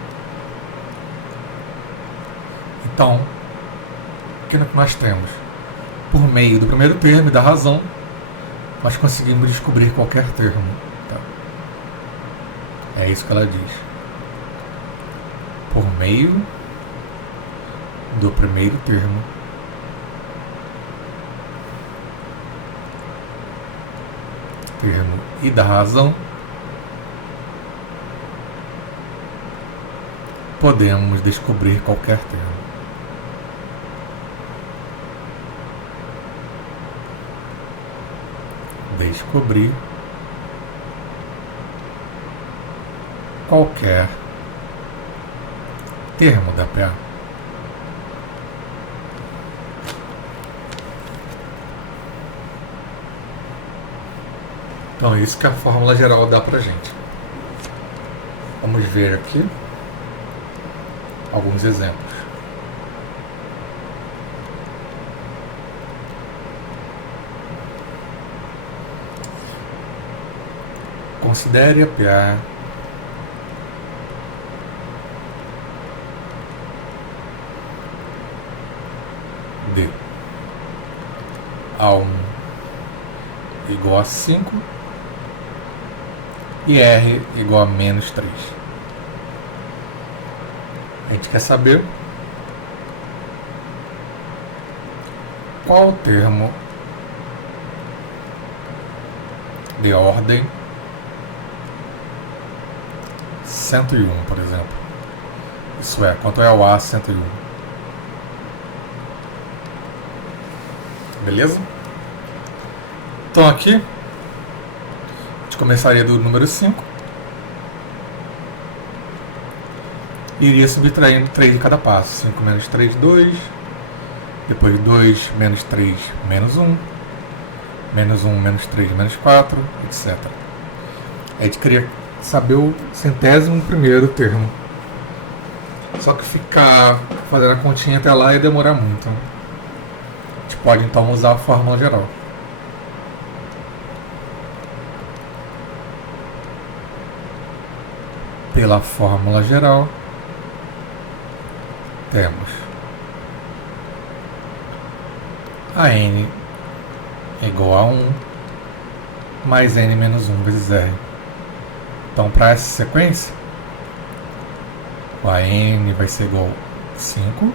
Então, o que nós temos? Por meio do primeiro termo e da razão, nós conseguimos descobrir qualquer termo. Tá? É isso que ela diz. Por meio do primeiro termo e da razão, podemos descobrir qualquer termo. Descobrir qualquer termo da PA. Então é isso que a fórmula geral dá pra gente. Vamos ver aqui alguns exemplos. Considere a PA de A1 igual a 5 e R igual a menos 3. A gente quer saber qual termo de ordem 101, por exemplo. Isso é, quanto é o A 101. Beleza? Então aqui a gente começaria do número 5 e iria subtraindo 3 de cada passo. 5 menos 3, 2. Depois 2 menos 3, menos 1. Menos 1, menos 3, menos 4, etc. A gente queria saber o 101º termo. Só que ficar fazendo a continha até lá ia demorar muito. A gente pode então usar a fórmula geral. Pela fórmula geral, temos a n igual a 1 mais n menos 1 vezes r. Então, para essa sequência, o AN vai ser igual a 5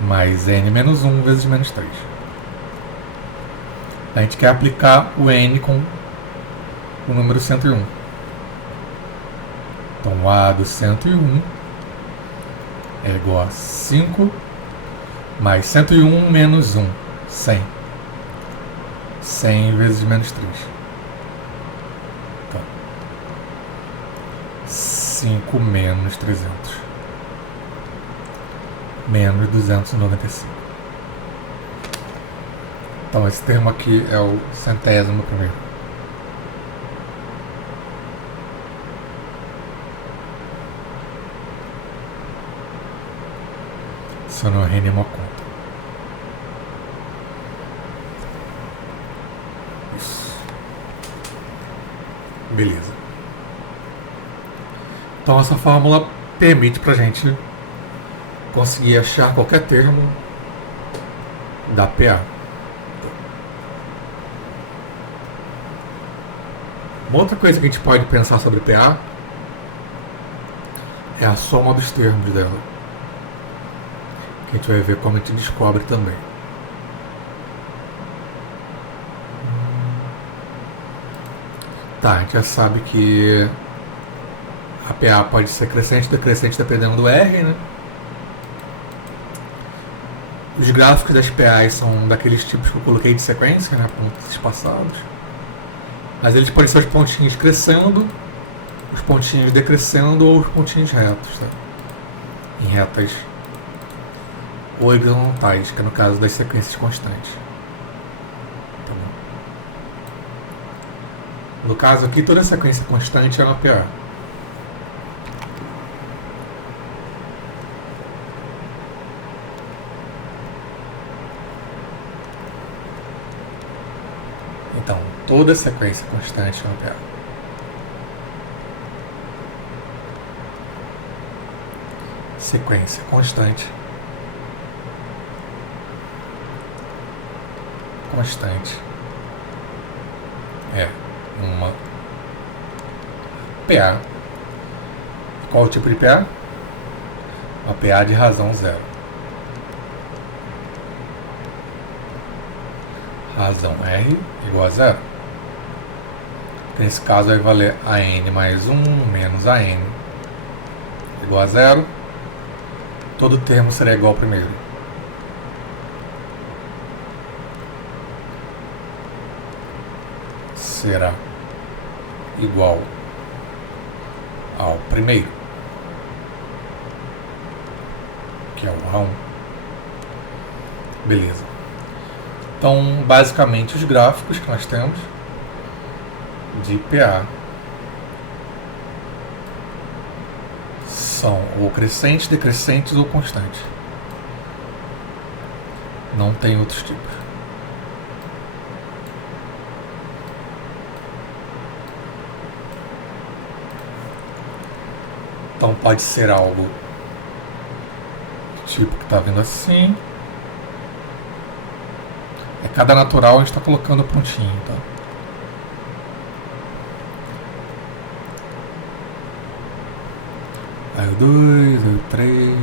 mais n menos 1 vezes menos 3. A gente quer aplicar o n com o número 101. Então, o A do 101 é igual a 5 mais 101 menos 1, 100. 100 vezes menos 3. Então, 5 menos 300. Menos 295. Então, esse termo aqui é o 101º. Se eu não errei nenhuma conta. Isso. Beleza. Então essa fórmula permite pra gente conseguir achar qualquer termo da PA. Uma outra coisa que a gente pode pensar sobre PA é a soma dos termos dela. Que a gente vai ver como a gente descobre também. Tá, a gente já sabe que a PA pode ser crescente ou decrescente dependendo do R, né? Os gráficos das PAs são daqueles tipos que eu coloquei de sequência, né? Pontos espaçados. Mas eles podem ser os pontinhos crescendo, os pontinhos decrescendo ou os pontinhos retos, tá? Em retas horizontais, que é no caso das sequências constantes. Tá bom? No caso aqui, toda sequência constante é uma PA. Então, toda sequência constante é uma PA. sequência constante. Constante é uma PA. Qual o tipo de PA? Uma PA de razão zero. Razão R igual a zero. Nesse caso vai valer AN mais 1 menos AN igual a zero. Todo termo será igual ao primeiro. Será igual ao primeiro, que é o A1. Beleza. Então, basicamente, os gráficos que nós temos de PA são ou crescentes, decrescentes ou constantes. Não tem outros tipos. Então pode ser algo tipo que está vindo assim. Cada natural a gente está colocando pontinho, tá? Aí o 2, aí o 3.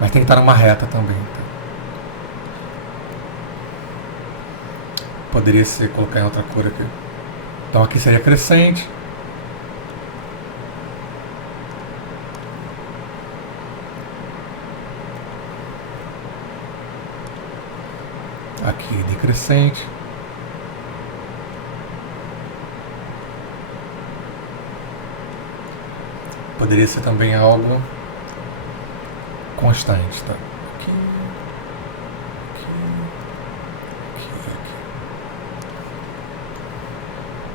Mas tem que estar numa reta também, tá? Poderia ser colocar em outra cor aqui. Então aqui seria crescente. Aqui decrescente. Poderia ser também algo constante, tá? Aqui, aqui.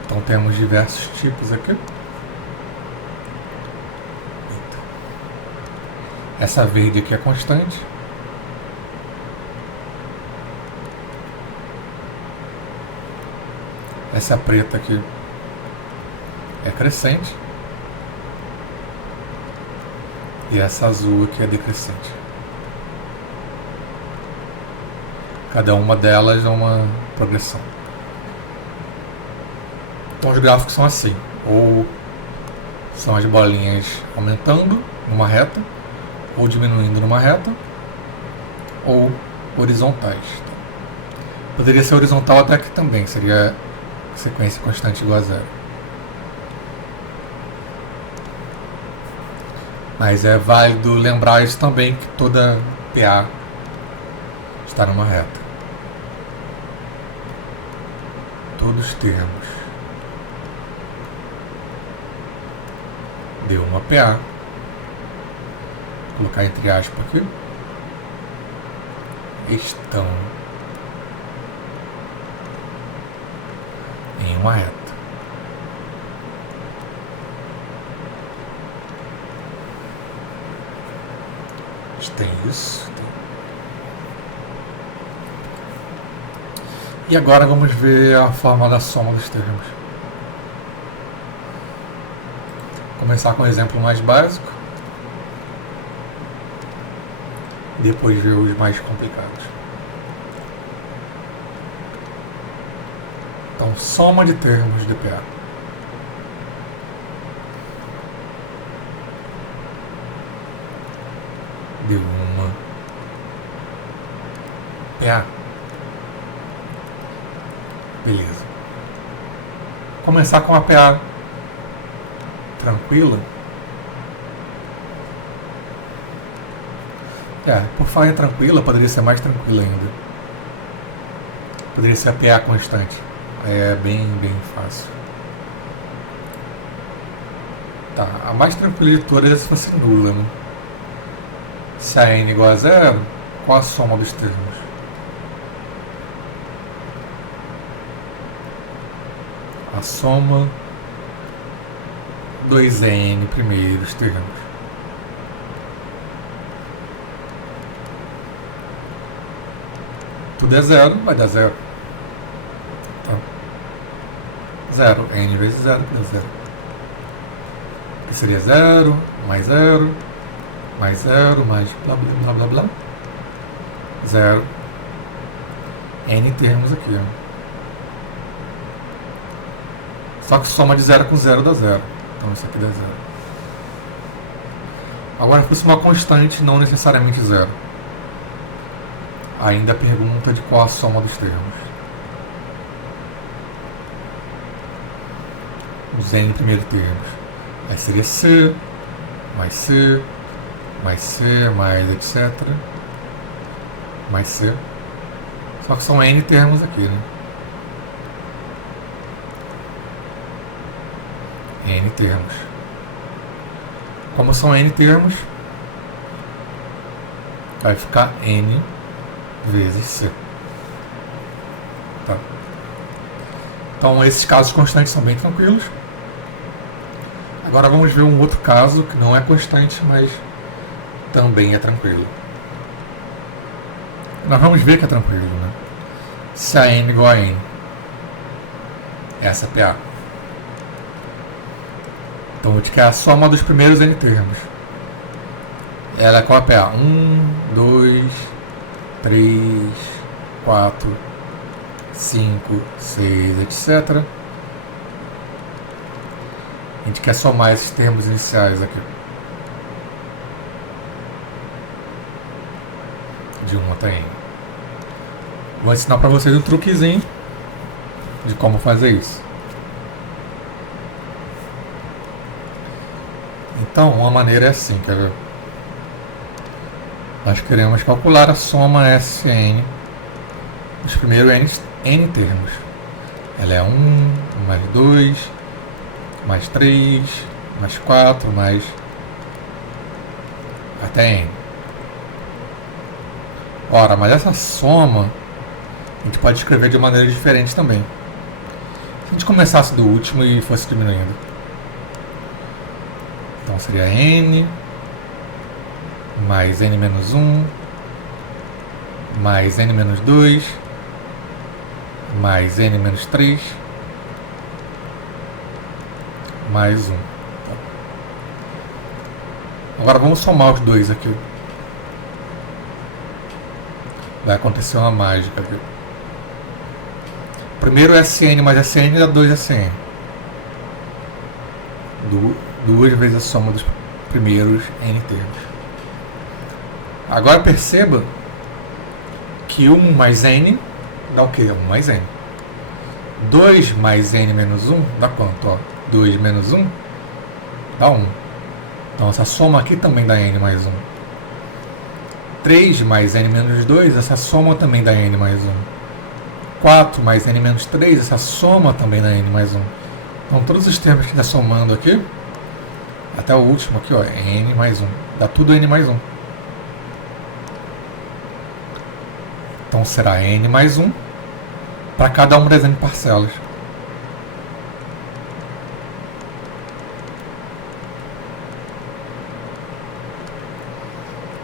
Então temos diversos tipos aqui. Essa verde aqui é constante. Essa preta aqui é crescente. E essa azul aqui é decrescente. Cada uma delas é uma progressão. Então os gráficos são assim. Ou são as bolinhas aumentando numa reta, ou diminuindo numa reta, ou horizontais. Poderia ser horizontal até aqui também, seria sequência constante igual a zero. Mas é válido lembrar isso também, que toda PA está numa reta. Todos os termos deu uma PA. Vou colocar entre aspas aqui. Estão em uma reta. Tem isso. E agora vamos ver a forma da soma dos termos. Vou começar com o exemplo mais básico. E depois ver os mais complicados. Então, soma de termos de PA. Deu uma PA. Beleza. Começar com a PA tranquila. Por falar em tranquila, poderia ser mais tranquila ainda. Poderia ser a PA constante. Aí é bem fácil. Tá, a mais tranquila de todas é se fosse nula, né? Se a n igual a zero, qual a soma dos termos? A soma 2n primeiros termos. Tudo é zero, vai dar zero. Então, zero, n vezes zero dá zero. Que seria zero, mais zero, mais 0, mais blá blá blá blá blá, 0, n termos aqui, ó. Só que soma de 0 com 0 dá 0. Então isso aqui dá 0. Agora, se fosse uma constante, não necessariamente 0. Ainda a pergunta de qual a soma dos termos. Os n primeiros termos. Aí seria C, mais C, mais C, mais etc. Mais C. Só que são n termos aqui, né? N termos. Como são n termos, vai ficar n vezes C. Tá. Então esses casos constantes são bem tranquilos. Agora vamos ver um outro caso que não é constante, mas também é tranquilo. Nós vamos ver que é tranquilo, né? Se a n igual a n. Essa é PA. Então a gente quer a soma dos primeiros n termos. Ela é qual a PA? 1, 2, 3, 4, 5, 6, etc. A gente quer somar esses termos iniciais aqui. De 1 até n. Vou ensinar para vocês um truquezinho de como fazer isso. Então, uma maneira é assim, quer ver? Nós queremos calcular a soma Sn dos primeiros n termos. Ela é 1, mais 2, mais 3, mais 4, mais até n. Ora, mas essa soma a gente pode escrever de maneira diferente também. Se a gente começasse do último e fosse diminuindo. Então seria n mais n menos 1 mais n menos 2 mais n menos 3 mais 1. Agora vamos somar os dois aqui. Vai acontecer uma mágica, viu? Primeiro Sn mais Sn dá 2Sn. Duas vezes a soma dos primeiros n termos. Agora perceba que 1 mais n dá o quê? 1 mais n. 2 mais n menos 1 dá quanto? Ó, 2 menos 1 dá 1. Então essa soma aqui também dá n mais 1. 3 mais n menos 2, essa soma também dá n mais 1. 4 mais n menos 3, essa soma também dá n mais 1. Então todos os termos que está somando aqui, até o último aqui, ó, n mais 1. Dá tudo n mais 1. Então será n mais 1 para cada uma das n parcelas.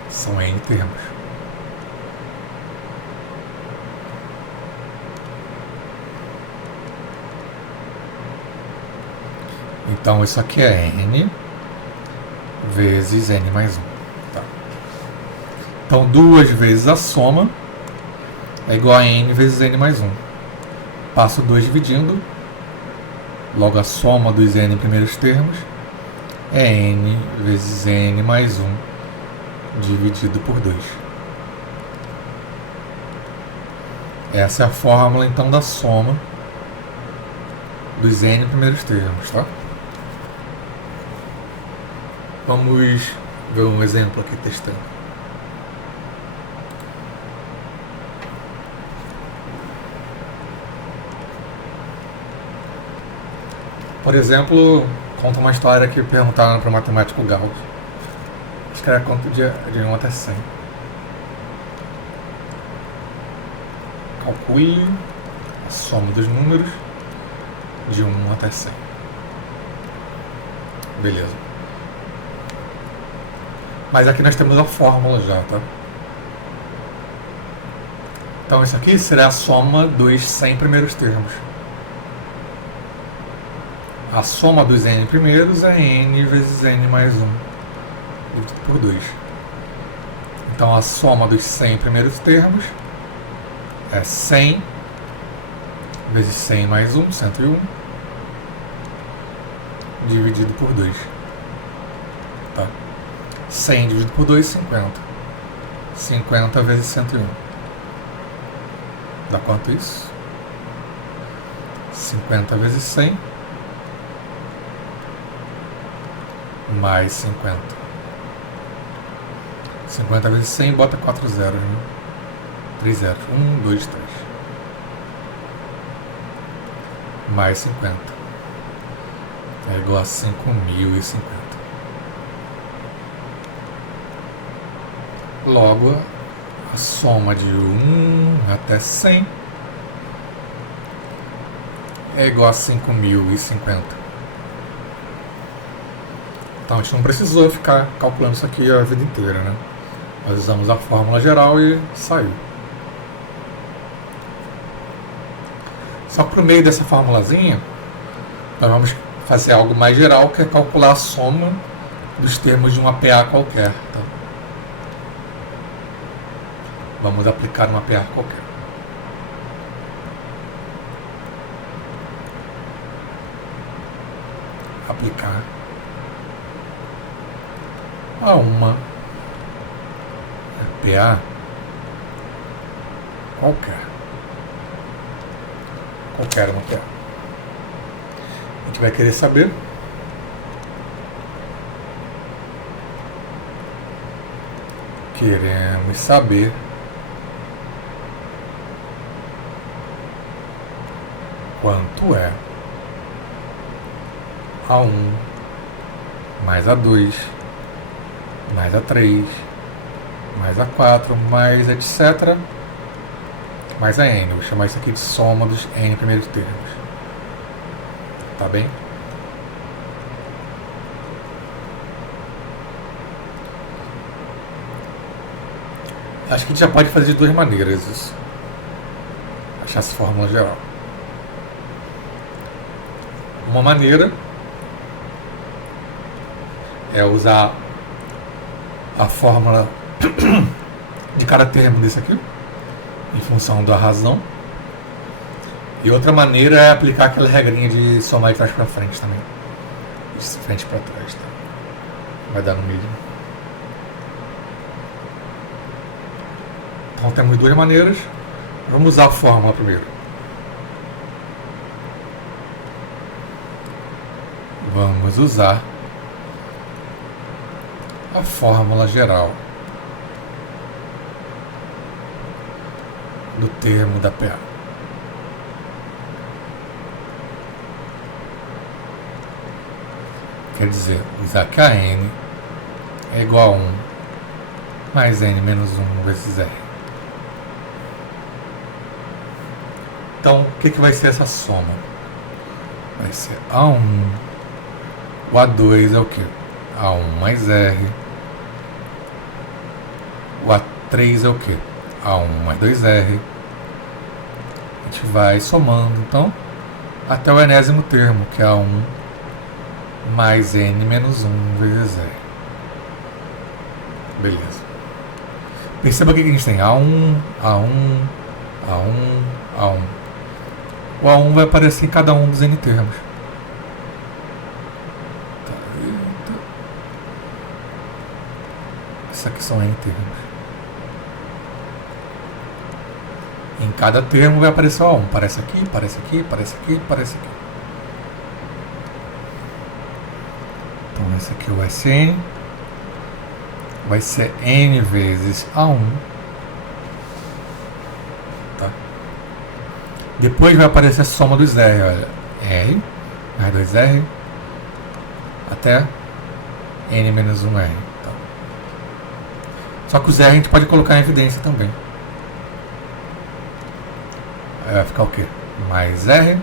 São n termos. Então isso aqui é n vezes n mais 1. Tá. Então 2 vezes a soma é igual a n vezes n mais 1. Passo 2 dividindo. Logo a soma dos n primeiros termos é n vezes n mais 1 dividido por 2. Essa é a fórmula então da soma dos n primeiros termos, tá? Vamos ver um exemplo aqui testando. Por exemplo, conta uma história que perguntaram para o matemático Gauss. Escreve conta de 1 até 100. Calcule a soma dos números de 1 até 100. Beleza. Mas aqui nós temos a fórmula já, tá? Então isso aqui será a soma dos 100 primeiros termos. A soma dos n primeiros é n vezes n mais 1 dividido por 2. Então a soma dos 100 primeiros termos é 100 vezes 100 mais 1, 101, dividido por 2. Tá? 100 dividido por 2, 50. 50 vezes 101. Dá quanto isso? 50 vezes 100 mais 50. 50 vezes 100, bota 4 zeros, né? 3 zeros. 1, 2, 3. Mais 50. É igual a 5.050. Logo, a soma de 1 até 100 é igual a 5.050. Então a gente não precisou ficar calculando isso aqui a vida inteira, né? Nós usamos a fórmula geral e saiu. Só que por meio dessa formulazinha, nós vamos fazer algo mais geral, que é calcular a soma dos termos de uma PA qualquer. Tá? Vamos aplicar uma PA qualquer. Aplicar a uma PA qualquer. Qualquer uma PA. A gente vai querer saber quanto é A1 mais A2 mais A3 mais A4 mais etc. mais a N. Vou chamar isso aqui de soma dos N primeiros termos. Tá bem? Acho que a gente já pode fazer de duas maneiras isso. Achar essa fórmula geral. Uma maneira é usar a fórmula de cada termo desse aqui, em função da razão. E outra maneira é aplicar aquela regrinha de somar de trás para frente também. De frente para trás, tá? Vai dar no meio. Então temos duas maneiras. Vamos usar a fórmula primeiro. Vamos usar a fórmula geral do termo da PA. Quer dizer, usar que a N é igual a 1 mais N menos 1 vezes R. Então, o que vai ser essa soma? Vai ser A1, o A2 é o que? A1 mais R. O A3 é o que? A1 mais 2R. A gente vai somando, então, até o enésimo termo, que é A1 mais N menos 1 vezes R. Beleza. Perceba que a gente tem A1, A1, A1, A1. O A1 vai aparecer em cada um dos N termos. Isso aqui são N termos. Em cada termo vai aparecer o A1. Aparece aqui, aparece aqui, aparece aqui, aparece aqui. Então esse aqui é o SN. Vai ser N vezes A1. Tá? Depois vai aparecer a soma dos R. Olha. R mais 2R até N menos 1R. Tá? Só que os R a gente pode colocar em evidência também. Aí vai ficar o quê? Mais R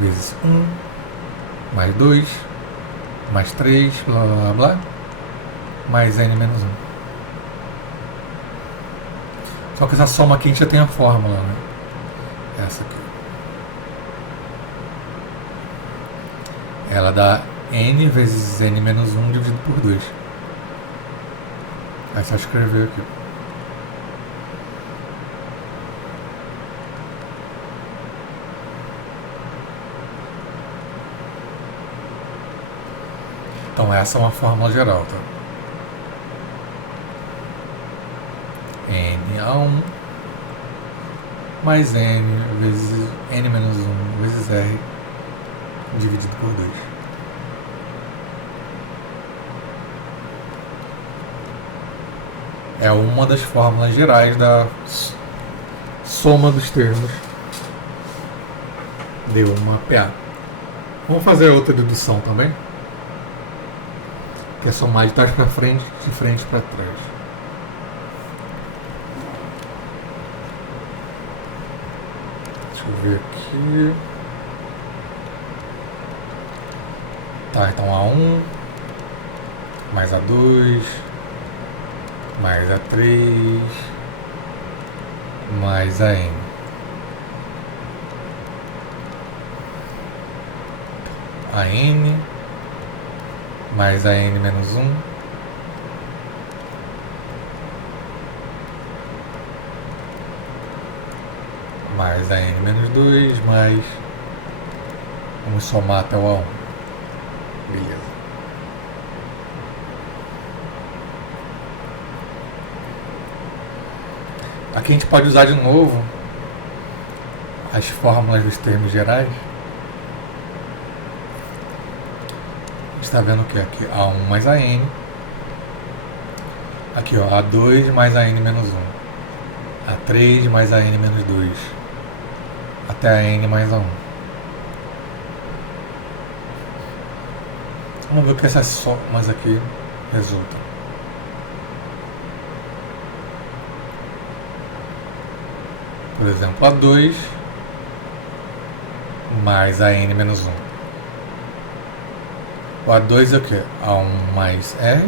vezes 1 mais 2 mais 3, blá blá blá, mais N menos 1. Só que essa soma aqui a gente já tem a fórmula, né? Essa aqui. Ela dá N vezes N menos 1 dividido por 2. É só escrever aqui. Então essa é uma fórmula geral, tá? N1 mais N vezes N menos 1 vezes R dividido por 2. É uma das fórmulas gerais da soma dos termos de uma PA. Vamos fazer outra dedução também, que é somar de trás para frente, de frente para trás. Deixa eu ver aqui. Tá, então A1 mais A2 mais A3 mais AN. AN mais AN menos 1 mais AN menos 2 mais... Vamos somar até o A1. Beleza. Aqui a gente pode usar de novo as fórmulas dos termos gerais. A gente está vendo o que aqui? A1 mais AN. Aqui, ó, A2 mais AN menos 1. A3 mais AN menos 2. Até AN mais A1. Vamos ver o que essas somas aqui resultam. Por exemplo, A2 mais AN menos 1. O A2 é o que? A1 mais R.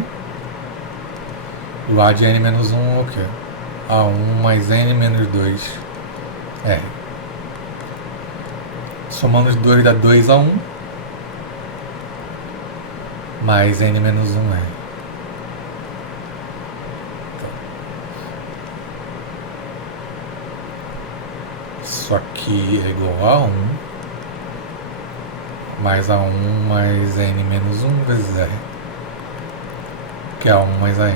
E o A de N menos 1 é o que? A1 mais N menos 2 R. Somando os dois dá 2A1 mais N menos 1 R. Isso aqui é igual a 1 mais A1 mais N menos 1 vezes R, que é A1 mais AN.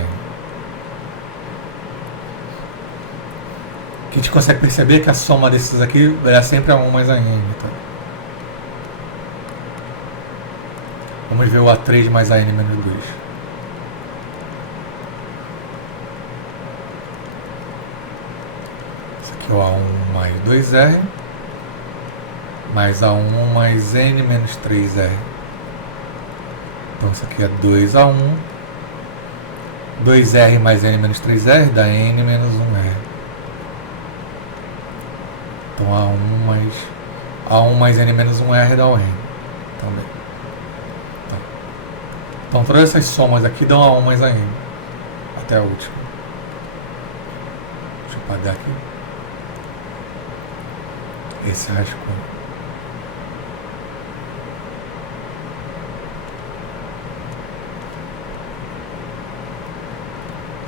Que a gente consegue perceber que a soma desses aqui é sempre A1 mais AN. Então, vamos ver o A3 mais AN menos 2. Esse aqui é o A1 mais 2R mais A1 mais N menos 3R. Então isso aqui é 2A1, 2R mais N menos 3R dá N menos 1R. Então A1 mais N menos 1R dá o N também. Então todas essas somas aqui dão A1 mais AN até a última. Deixa eu apagar aqui esse rascunho.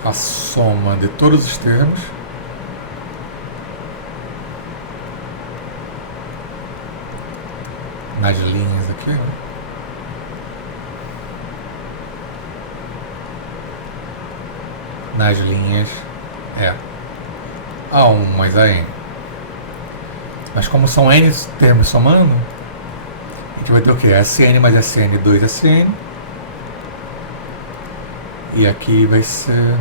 A soma de todos os termos nas linhas aqui, né? Nas linhas é A1 mais AN. Mas como são N termos somando, a gente vai ter o que? SN mais SN, 2SN. E aqui vai ser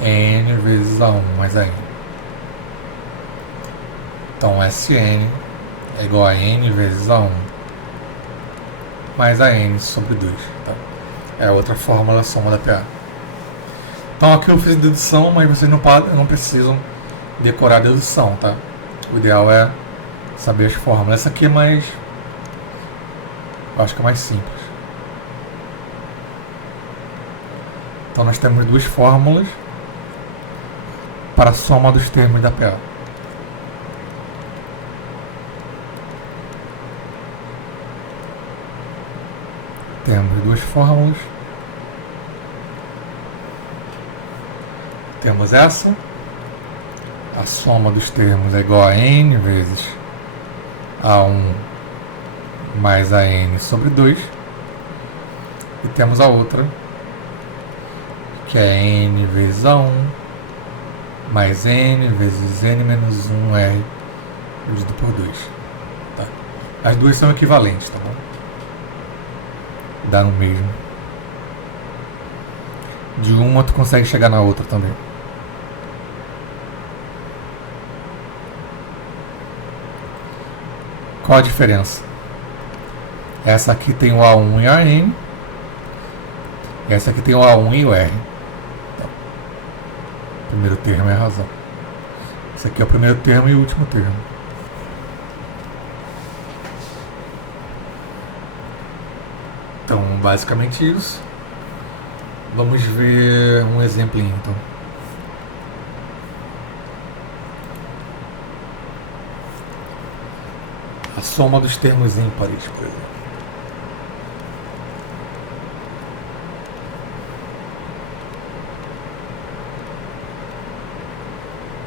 N vezes A1 mais AN. Então SN é igual a N vezes A1 mais AN sobre 2. Tá? É outra fórmula da soma da PA. Então aqui eu fiz dedução, mas vocês não precisam decorar a dedução, tá? O ideal é saber as fórmulas. Essa aqui é mais... eu acho que é mais simples. Então nós temos duas fórmulas para a soma dos termos da PA. temos duas fórmulas. Temos essa. A soma dos termos é igual a n vezes A1 mais a n sobre 2. E temos a outra, que é n vezes A1 mais n vezes n menos 1r dividido por 2. Tá? As duas são equivalentes, tá bom? Dá no mesmo. De uma tu consegue chegar na outra também. Qual a diferença? Essa aqui tem o A1 e a N. E essa aqui tem o A1 e o R. Então, o primeiro termo é a razão. Esse aqui é o primeiro termo e o último termo. Então, basicamente isso. Vamos ver um exemplinho, então. A soma dos termos ímpares, por exemplo.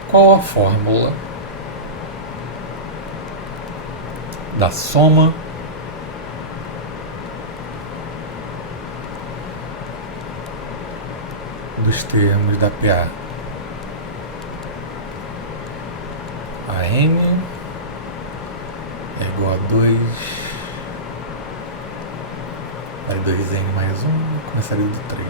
Qual a fórmula da soma dos termos da PA? A N é igual a 2, vai 2n mais 1, começaria do 3.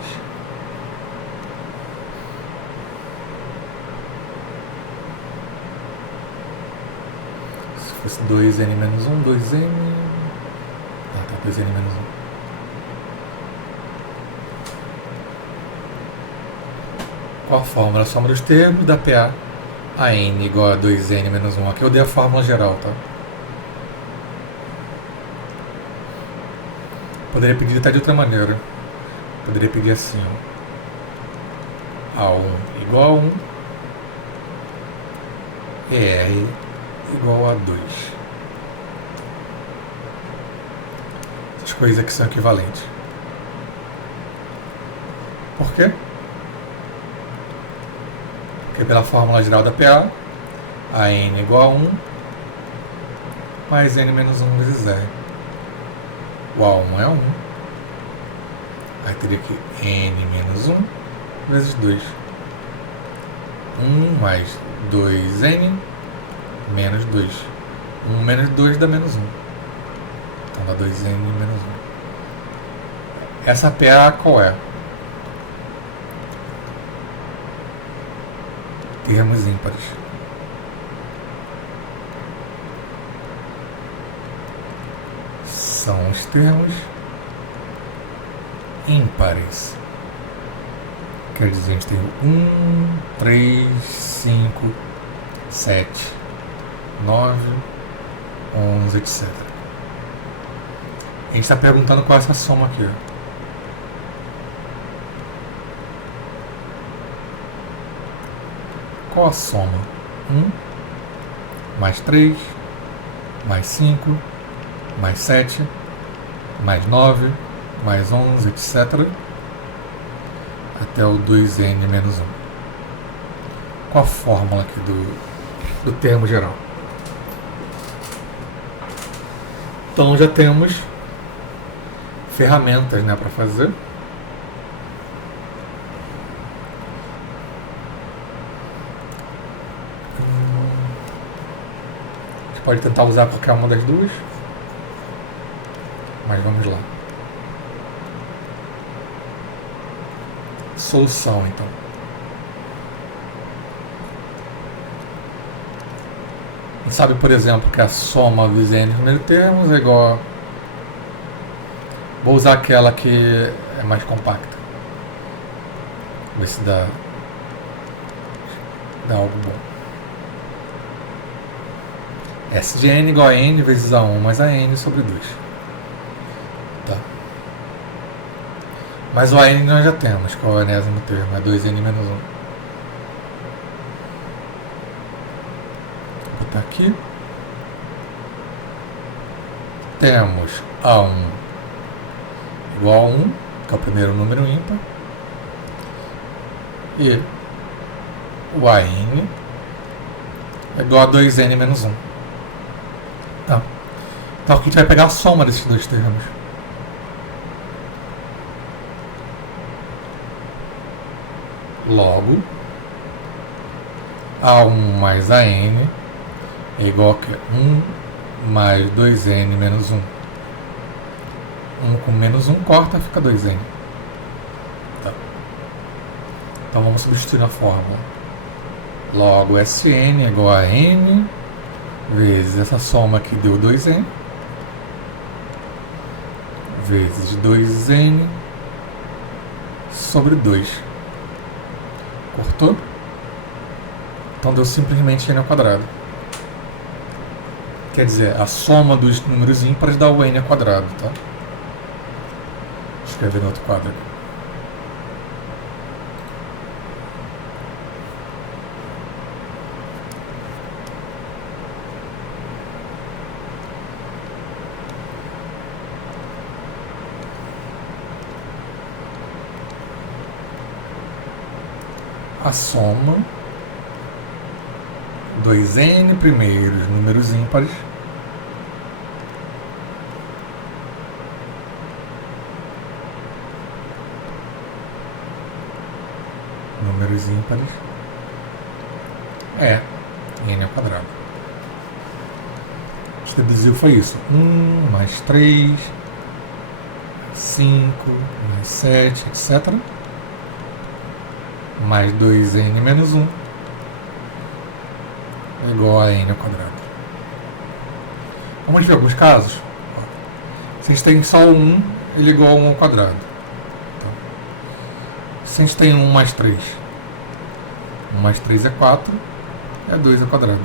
Se fosse 2n menos 1, 2n... Ah, tá, 2n menos 1. Qual a fórmula? A soma dos termos da PA. A n igual a 2n menos 1. Aqui eu dei a fórmula geral, tá? Poderia pedir até de outra maneira. Poderia pedir assim, ó. A1 igual a 1 e R igual a 2. Essas coisas aqui são equivalentes. Por quê? Porque pela fórmula geral da PA, a n igual a 1 mais n menos 1 vezes R. O A1 é 1. Aí teria que n menos 1 vezes 2. 1 mais 2n menos 2. 1 menos 2 dá menos 1. Então dá 2n menos 1. Essa PA qual é? Termos ímpares. São os termos ímpares. Quer dizer, a gente tem 1, 3, 5, 7, 9, 11, etc. A gente está perguntando qual é essa soma aqui. Qual a soma? 1 mais 3 mais 5 mais 7 mais 9 mais 11, etc. Até o 2n menos 1. Qual a fórmula aqui do termo geral? Então já temos ferramentas, né, para fazer. A gente pode tentar usar qualquer uma das duas, mas vamos lá. Solução, então. A gente sabe, por exemplo, que a soma dos n primeiros termos é igual a... Vou usar aquela que é mais compacta. Ver se dá algo bom. S de n igual a n vezes a1 mais a n sobre 2. Tá. Mas o AN nós já temos, qual é o enésimo termo? É 2n menos 1. Vou botar aqui. Temos A1 igual a 1, que é o primeiro número ímpar, e o AN é igual a 2N menos 1. Tá? Então aqui a gente vai pegar a soma desses dois termos. Logo, A1 mais AN é igual a 1 mais 2N menos 1. 1 com menos 1 corta, fica 2N. Tá. Então vamos substituir na fórmula. Logo, Sn é igual a N vezes essa soma aqui deu 2N vezes 2N sobre 2. Cortou? Então deu simplesmente N ao quadrado. Quer dizer, a soma dos números ímpares dá o N ao quadrado, tá? Vou escrever no outro quadro aqui. A soma 2N primeiros números ímpares é N ao quadrado. A gente deduziu foi isso. 1 mais 3, 5 mais 7, etc. Mais 2N menos 1 é igual a N ao quadrado. Vamos ver alguns casos. Se a gente tem só 1, ele é igual a 1 ao quadrado. Então, se a gente tem 1 mais 3, 1 mais 3 é 4, é 2 ao quadrado.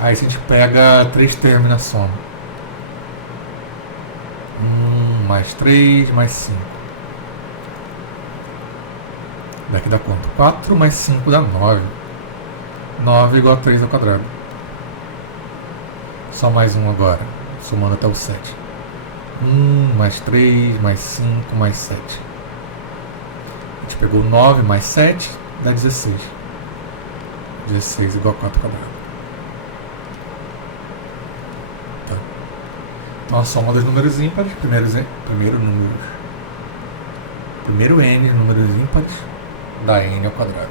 Aí se a gente pega 3 termos na soma. 1 mais 3 mais 5. Daqui dá quanto? 4 mais 5 dá 9. 9 igual a 3 ao quadrado. Só mais 1 agora, somando até o 7. 1 mais 3 mais 5 mais 7. A gente pegou 9 mais 7, dá 16. 16 igual a 4 ao quadrado. Tá. Então a soma dos números ímpares, primeiro N números ímpares, dá N ao quadrado.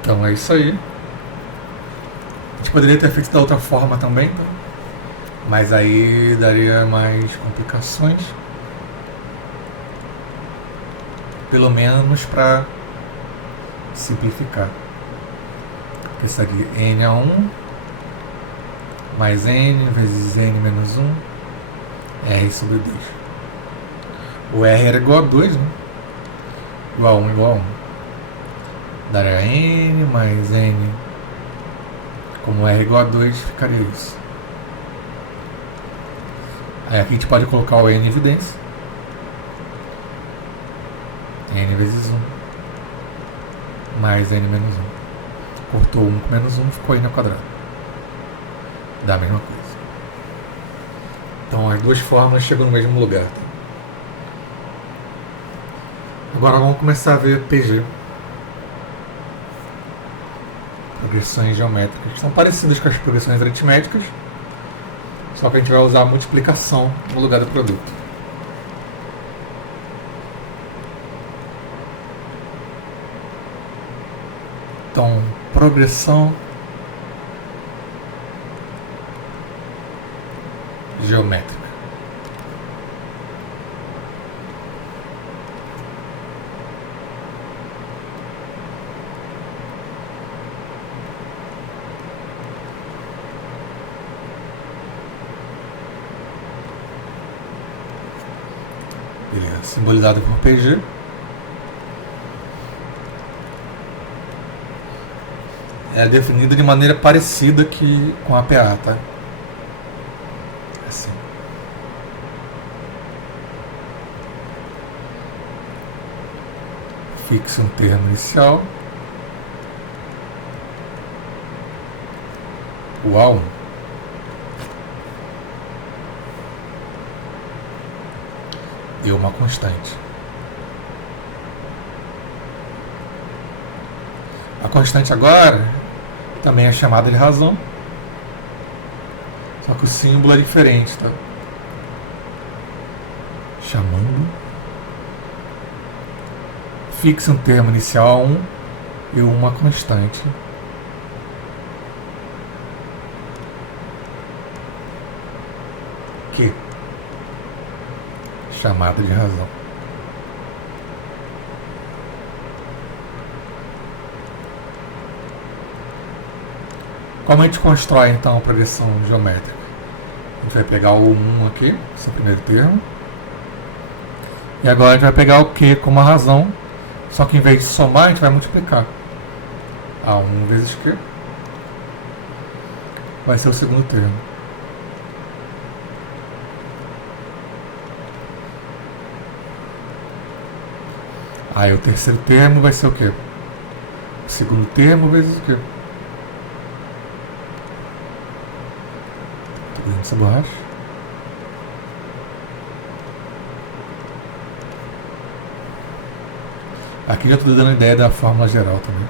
Então é isso aí. A gente poderia ter feito da outra forma também, tá? Mas aí daria mais complicações. Pelo menos para simplificar. Precisaria N a 1 mais N vezes N menos 1 R sobre 2. O R era igual a 2, né? Igual a 1 igual a 1. Daria N mais N. Como R igual a 2, ficaria isso. Aí aqui a gente pode colocar o N em evidência. N vezes 1 mais N menos 1. Cortou 1 com menos 1, ficou N ao quadrado. Dá a mesma coisa. Então as duas fórmulas chegam no mesmo lugar. Tá? Agora vamos começar a ver PG. Progressões geométricas. São parecidas com as progressões aritméticas, só que a gente vai usar a multiplicação no lugar do produto. Então, progressão geométrica. Beleza, simbolizado por PG. É definido de maneira parecida que com a PA, tá? Assim. Fixa um termo inicial. O A1 deu uma constante. A constante agora também é chamada de razão, só que o símbolo é diferente, tá? Chamando. Fixe um termo inicial A1 e uma constante. Q, chamada de razão. Como a gente constrói então a progressão geométrica? A gente vai pegar o 1 aqui, esse é o primeiro termo. E agora a gente vai pegar o Q como a razão, só que em vez de somar, a gente vai multiplicar. A1 vezes Q vai ser o segundo termo. Aí o terceiro termo vai ser o quê? O segundo termo vezes o quê? Tô fazendo essa borracha. Aqui já estou dando ideia da fórmula geral também.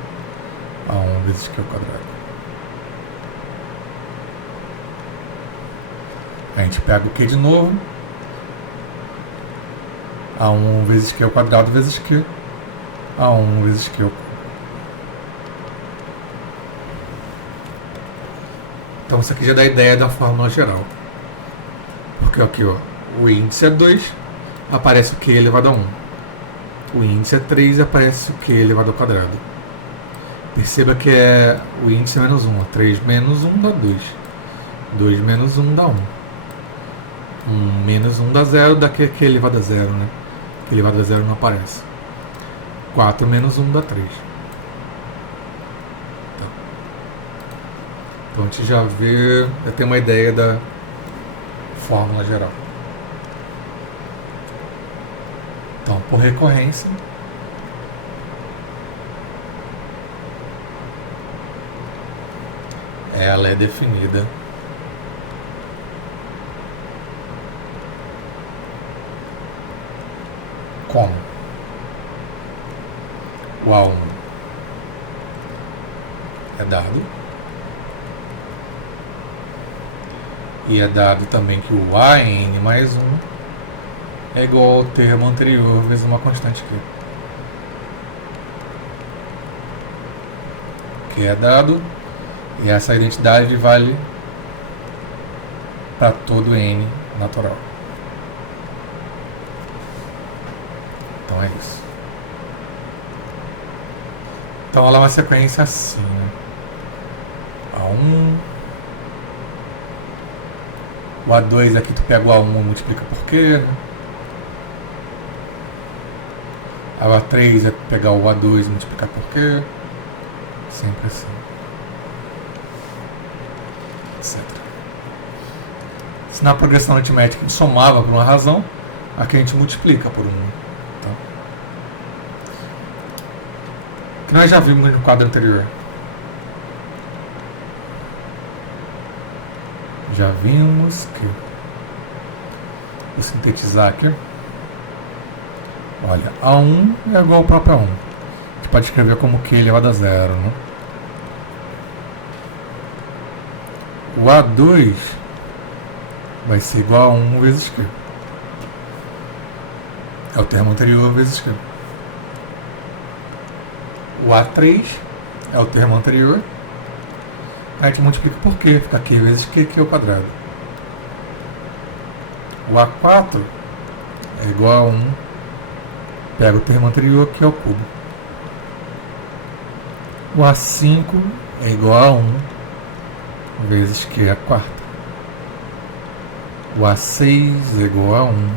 A1 vezes Q ao quadrado. A gente pega o Q de novo. A1 vezes Q ao quadrado vezes Q. A1 vezes Q ao cubo. Então isso aqui já dá a ideia da fórmula geral. Porque aqui, ó, o índice é 2, aparece o Q elevado a 1. O índice é 3 e aparece o Q elevado ao quadrado. Perceba que o índice é menos 1. 3 menos 1 dá 2. 2 menos 1 dá 1. 1 menos 1 dá 0, dá Q elevado a 0, né? Q elevado a 0 não aparece. 4 menos 1 dá 3. Então a gente já tem uma ideia da fórmula geral. Então, por recorrência, ela é definida como o A1 é dado e é dado também que o AN mais 1 é igual ao termo anterior vezes uma constante Q. Que é dado, e essa identidade vale para todo N natural. Então é isso. Então ela é uma sequência assim, né? A1, o A2 aqui tu pega o A1 e multiplica por Q, né? A A3 é pegar o A2 e multiplicar por Q. Sempre assim. Etc. Se na progressão aritmética a gente somava por uma razão, aqui a gente multiplica por uma. Tá? Que nós já vimos no quadro anterior. Já vimos que... Vou sintetizar aqui. Olha, A1 é igual ao próprio A1. A gente pode escrever como Q elevado a 0, né? O A2 vai ser igual a 1 vezes Q. É o termo anterior vezes Q. O A3 é o termo anterior. A gente multiplica por Q, fica Q vezes Q ao quadrado. O A4 é igual a 1. Pega o termo anterior, que é o cubo. O A5 é igual a 1 vezes Q à quarta. O A6 é igual a 1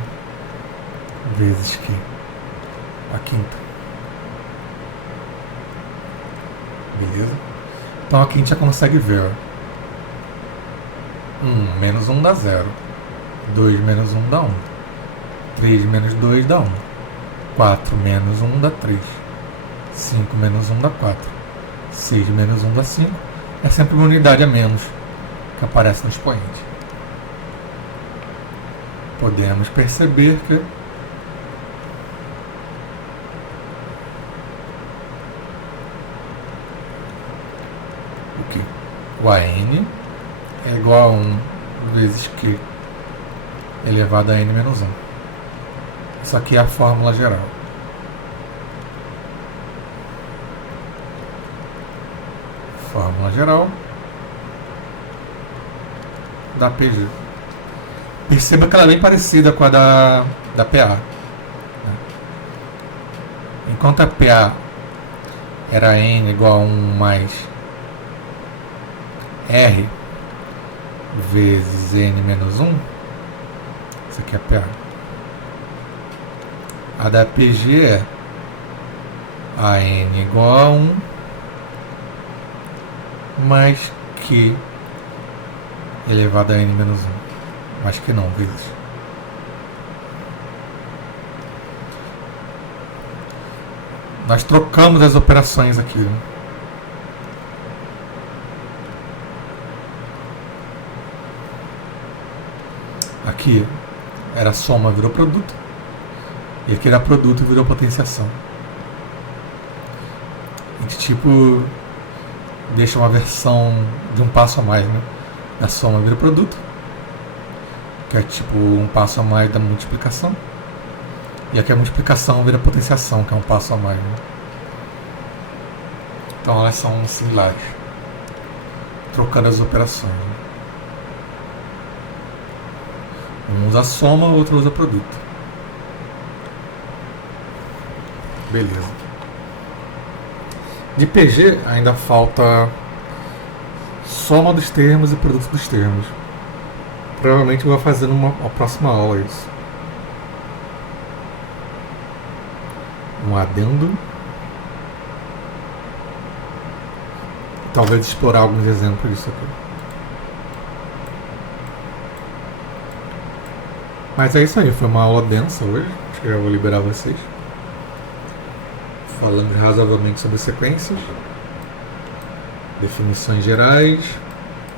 vezes Q à quinta. Beleza? Então aqui a gente já consegue ver. 1 menos 1 dá 0. 2 menos 1 dá 1. 3 menos 2 dá 1. 4 menos 1 dá 3. 5 menos 1 dá 4. 6 menos 1 dá 5. É sempre uma unidade a menos. que aparece no expoente. Podemos perceber que o AN é igual a 1 vezes Q elevado a N menos 1. Isso aqui é a fórmula geral. Fórmula geral da PG. Perceba que ela é bem parecida com a da PA. Enquanto a PA era N igual a 1 mais R vezes N menos 1, isso aqui é a PA. A da PG é a N igual a 1 mais Q elevado a N menos 1. Mais que não, vezes. Nós trocamos as operações aqui. Né? Aqui era soma, virou produto. E aqui era produto, virou potenciação. A gente tipo deixa uma versão de um passo a mais, né? Da soma vira produto, que é tipo um passo a mais da multiplicação. E aqui a multiplicação vira potenciação, que é um passo a mais, né? Então elas são similares, trocando as operações, né? Um usa soma, o outro usa produto. Beleza. De PG ainda falta soma dos termos e produto dos termos. Provavelmente eu vou fazer numa próxima aula isso. Um adendo. Talvez explorar alguns exemplos disso aqui. Mas é isso aí, foi uma aula densa hoje. Acho que eu vou liberar vocês. Falamos razoavelmente sobre sequências, definições gerais,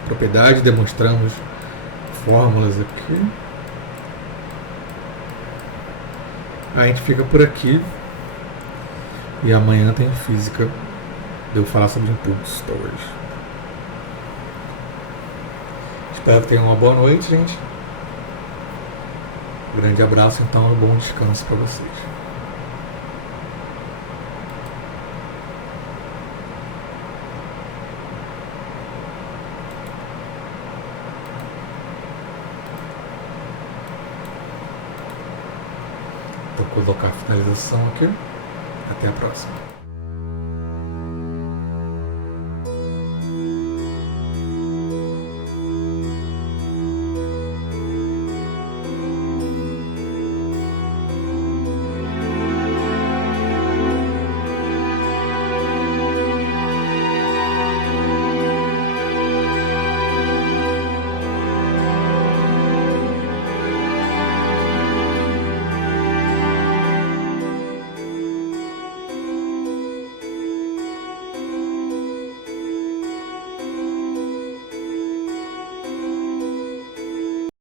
propriedades, demonstramos fórmulas aqui. A gente fica por aqui e amanhã tem física. Devo falar sobre impulsos hoje. Espero que tenham uma boa noite, gente. Um grande abraço, então, e bom descanso para vocês. Vou colocar a finalização aqui. Até a próxima.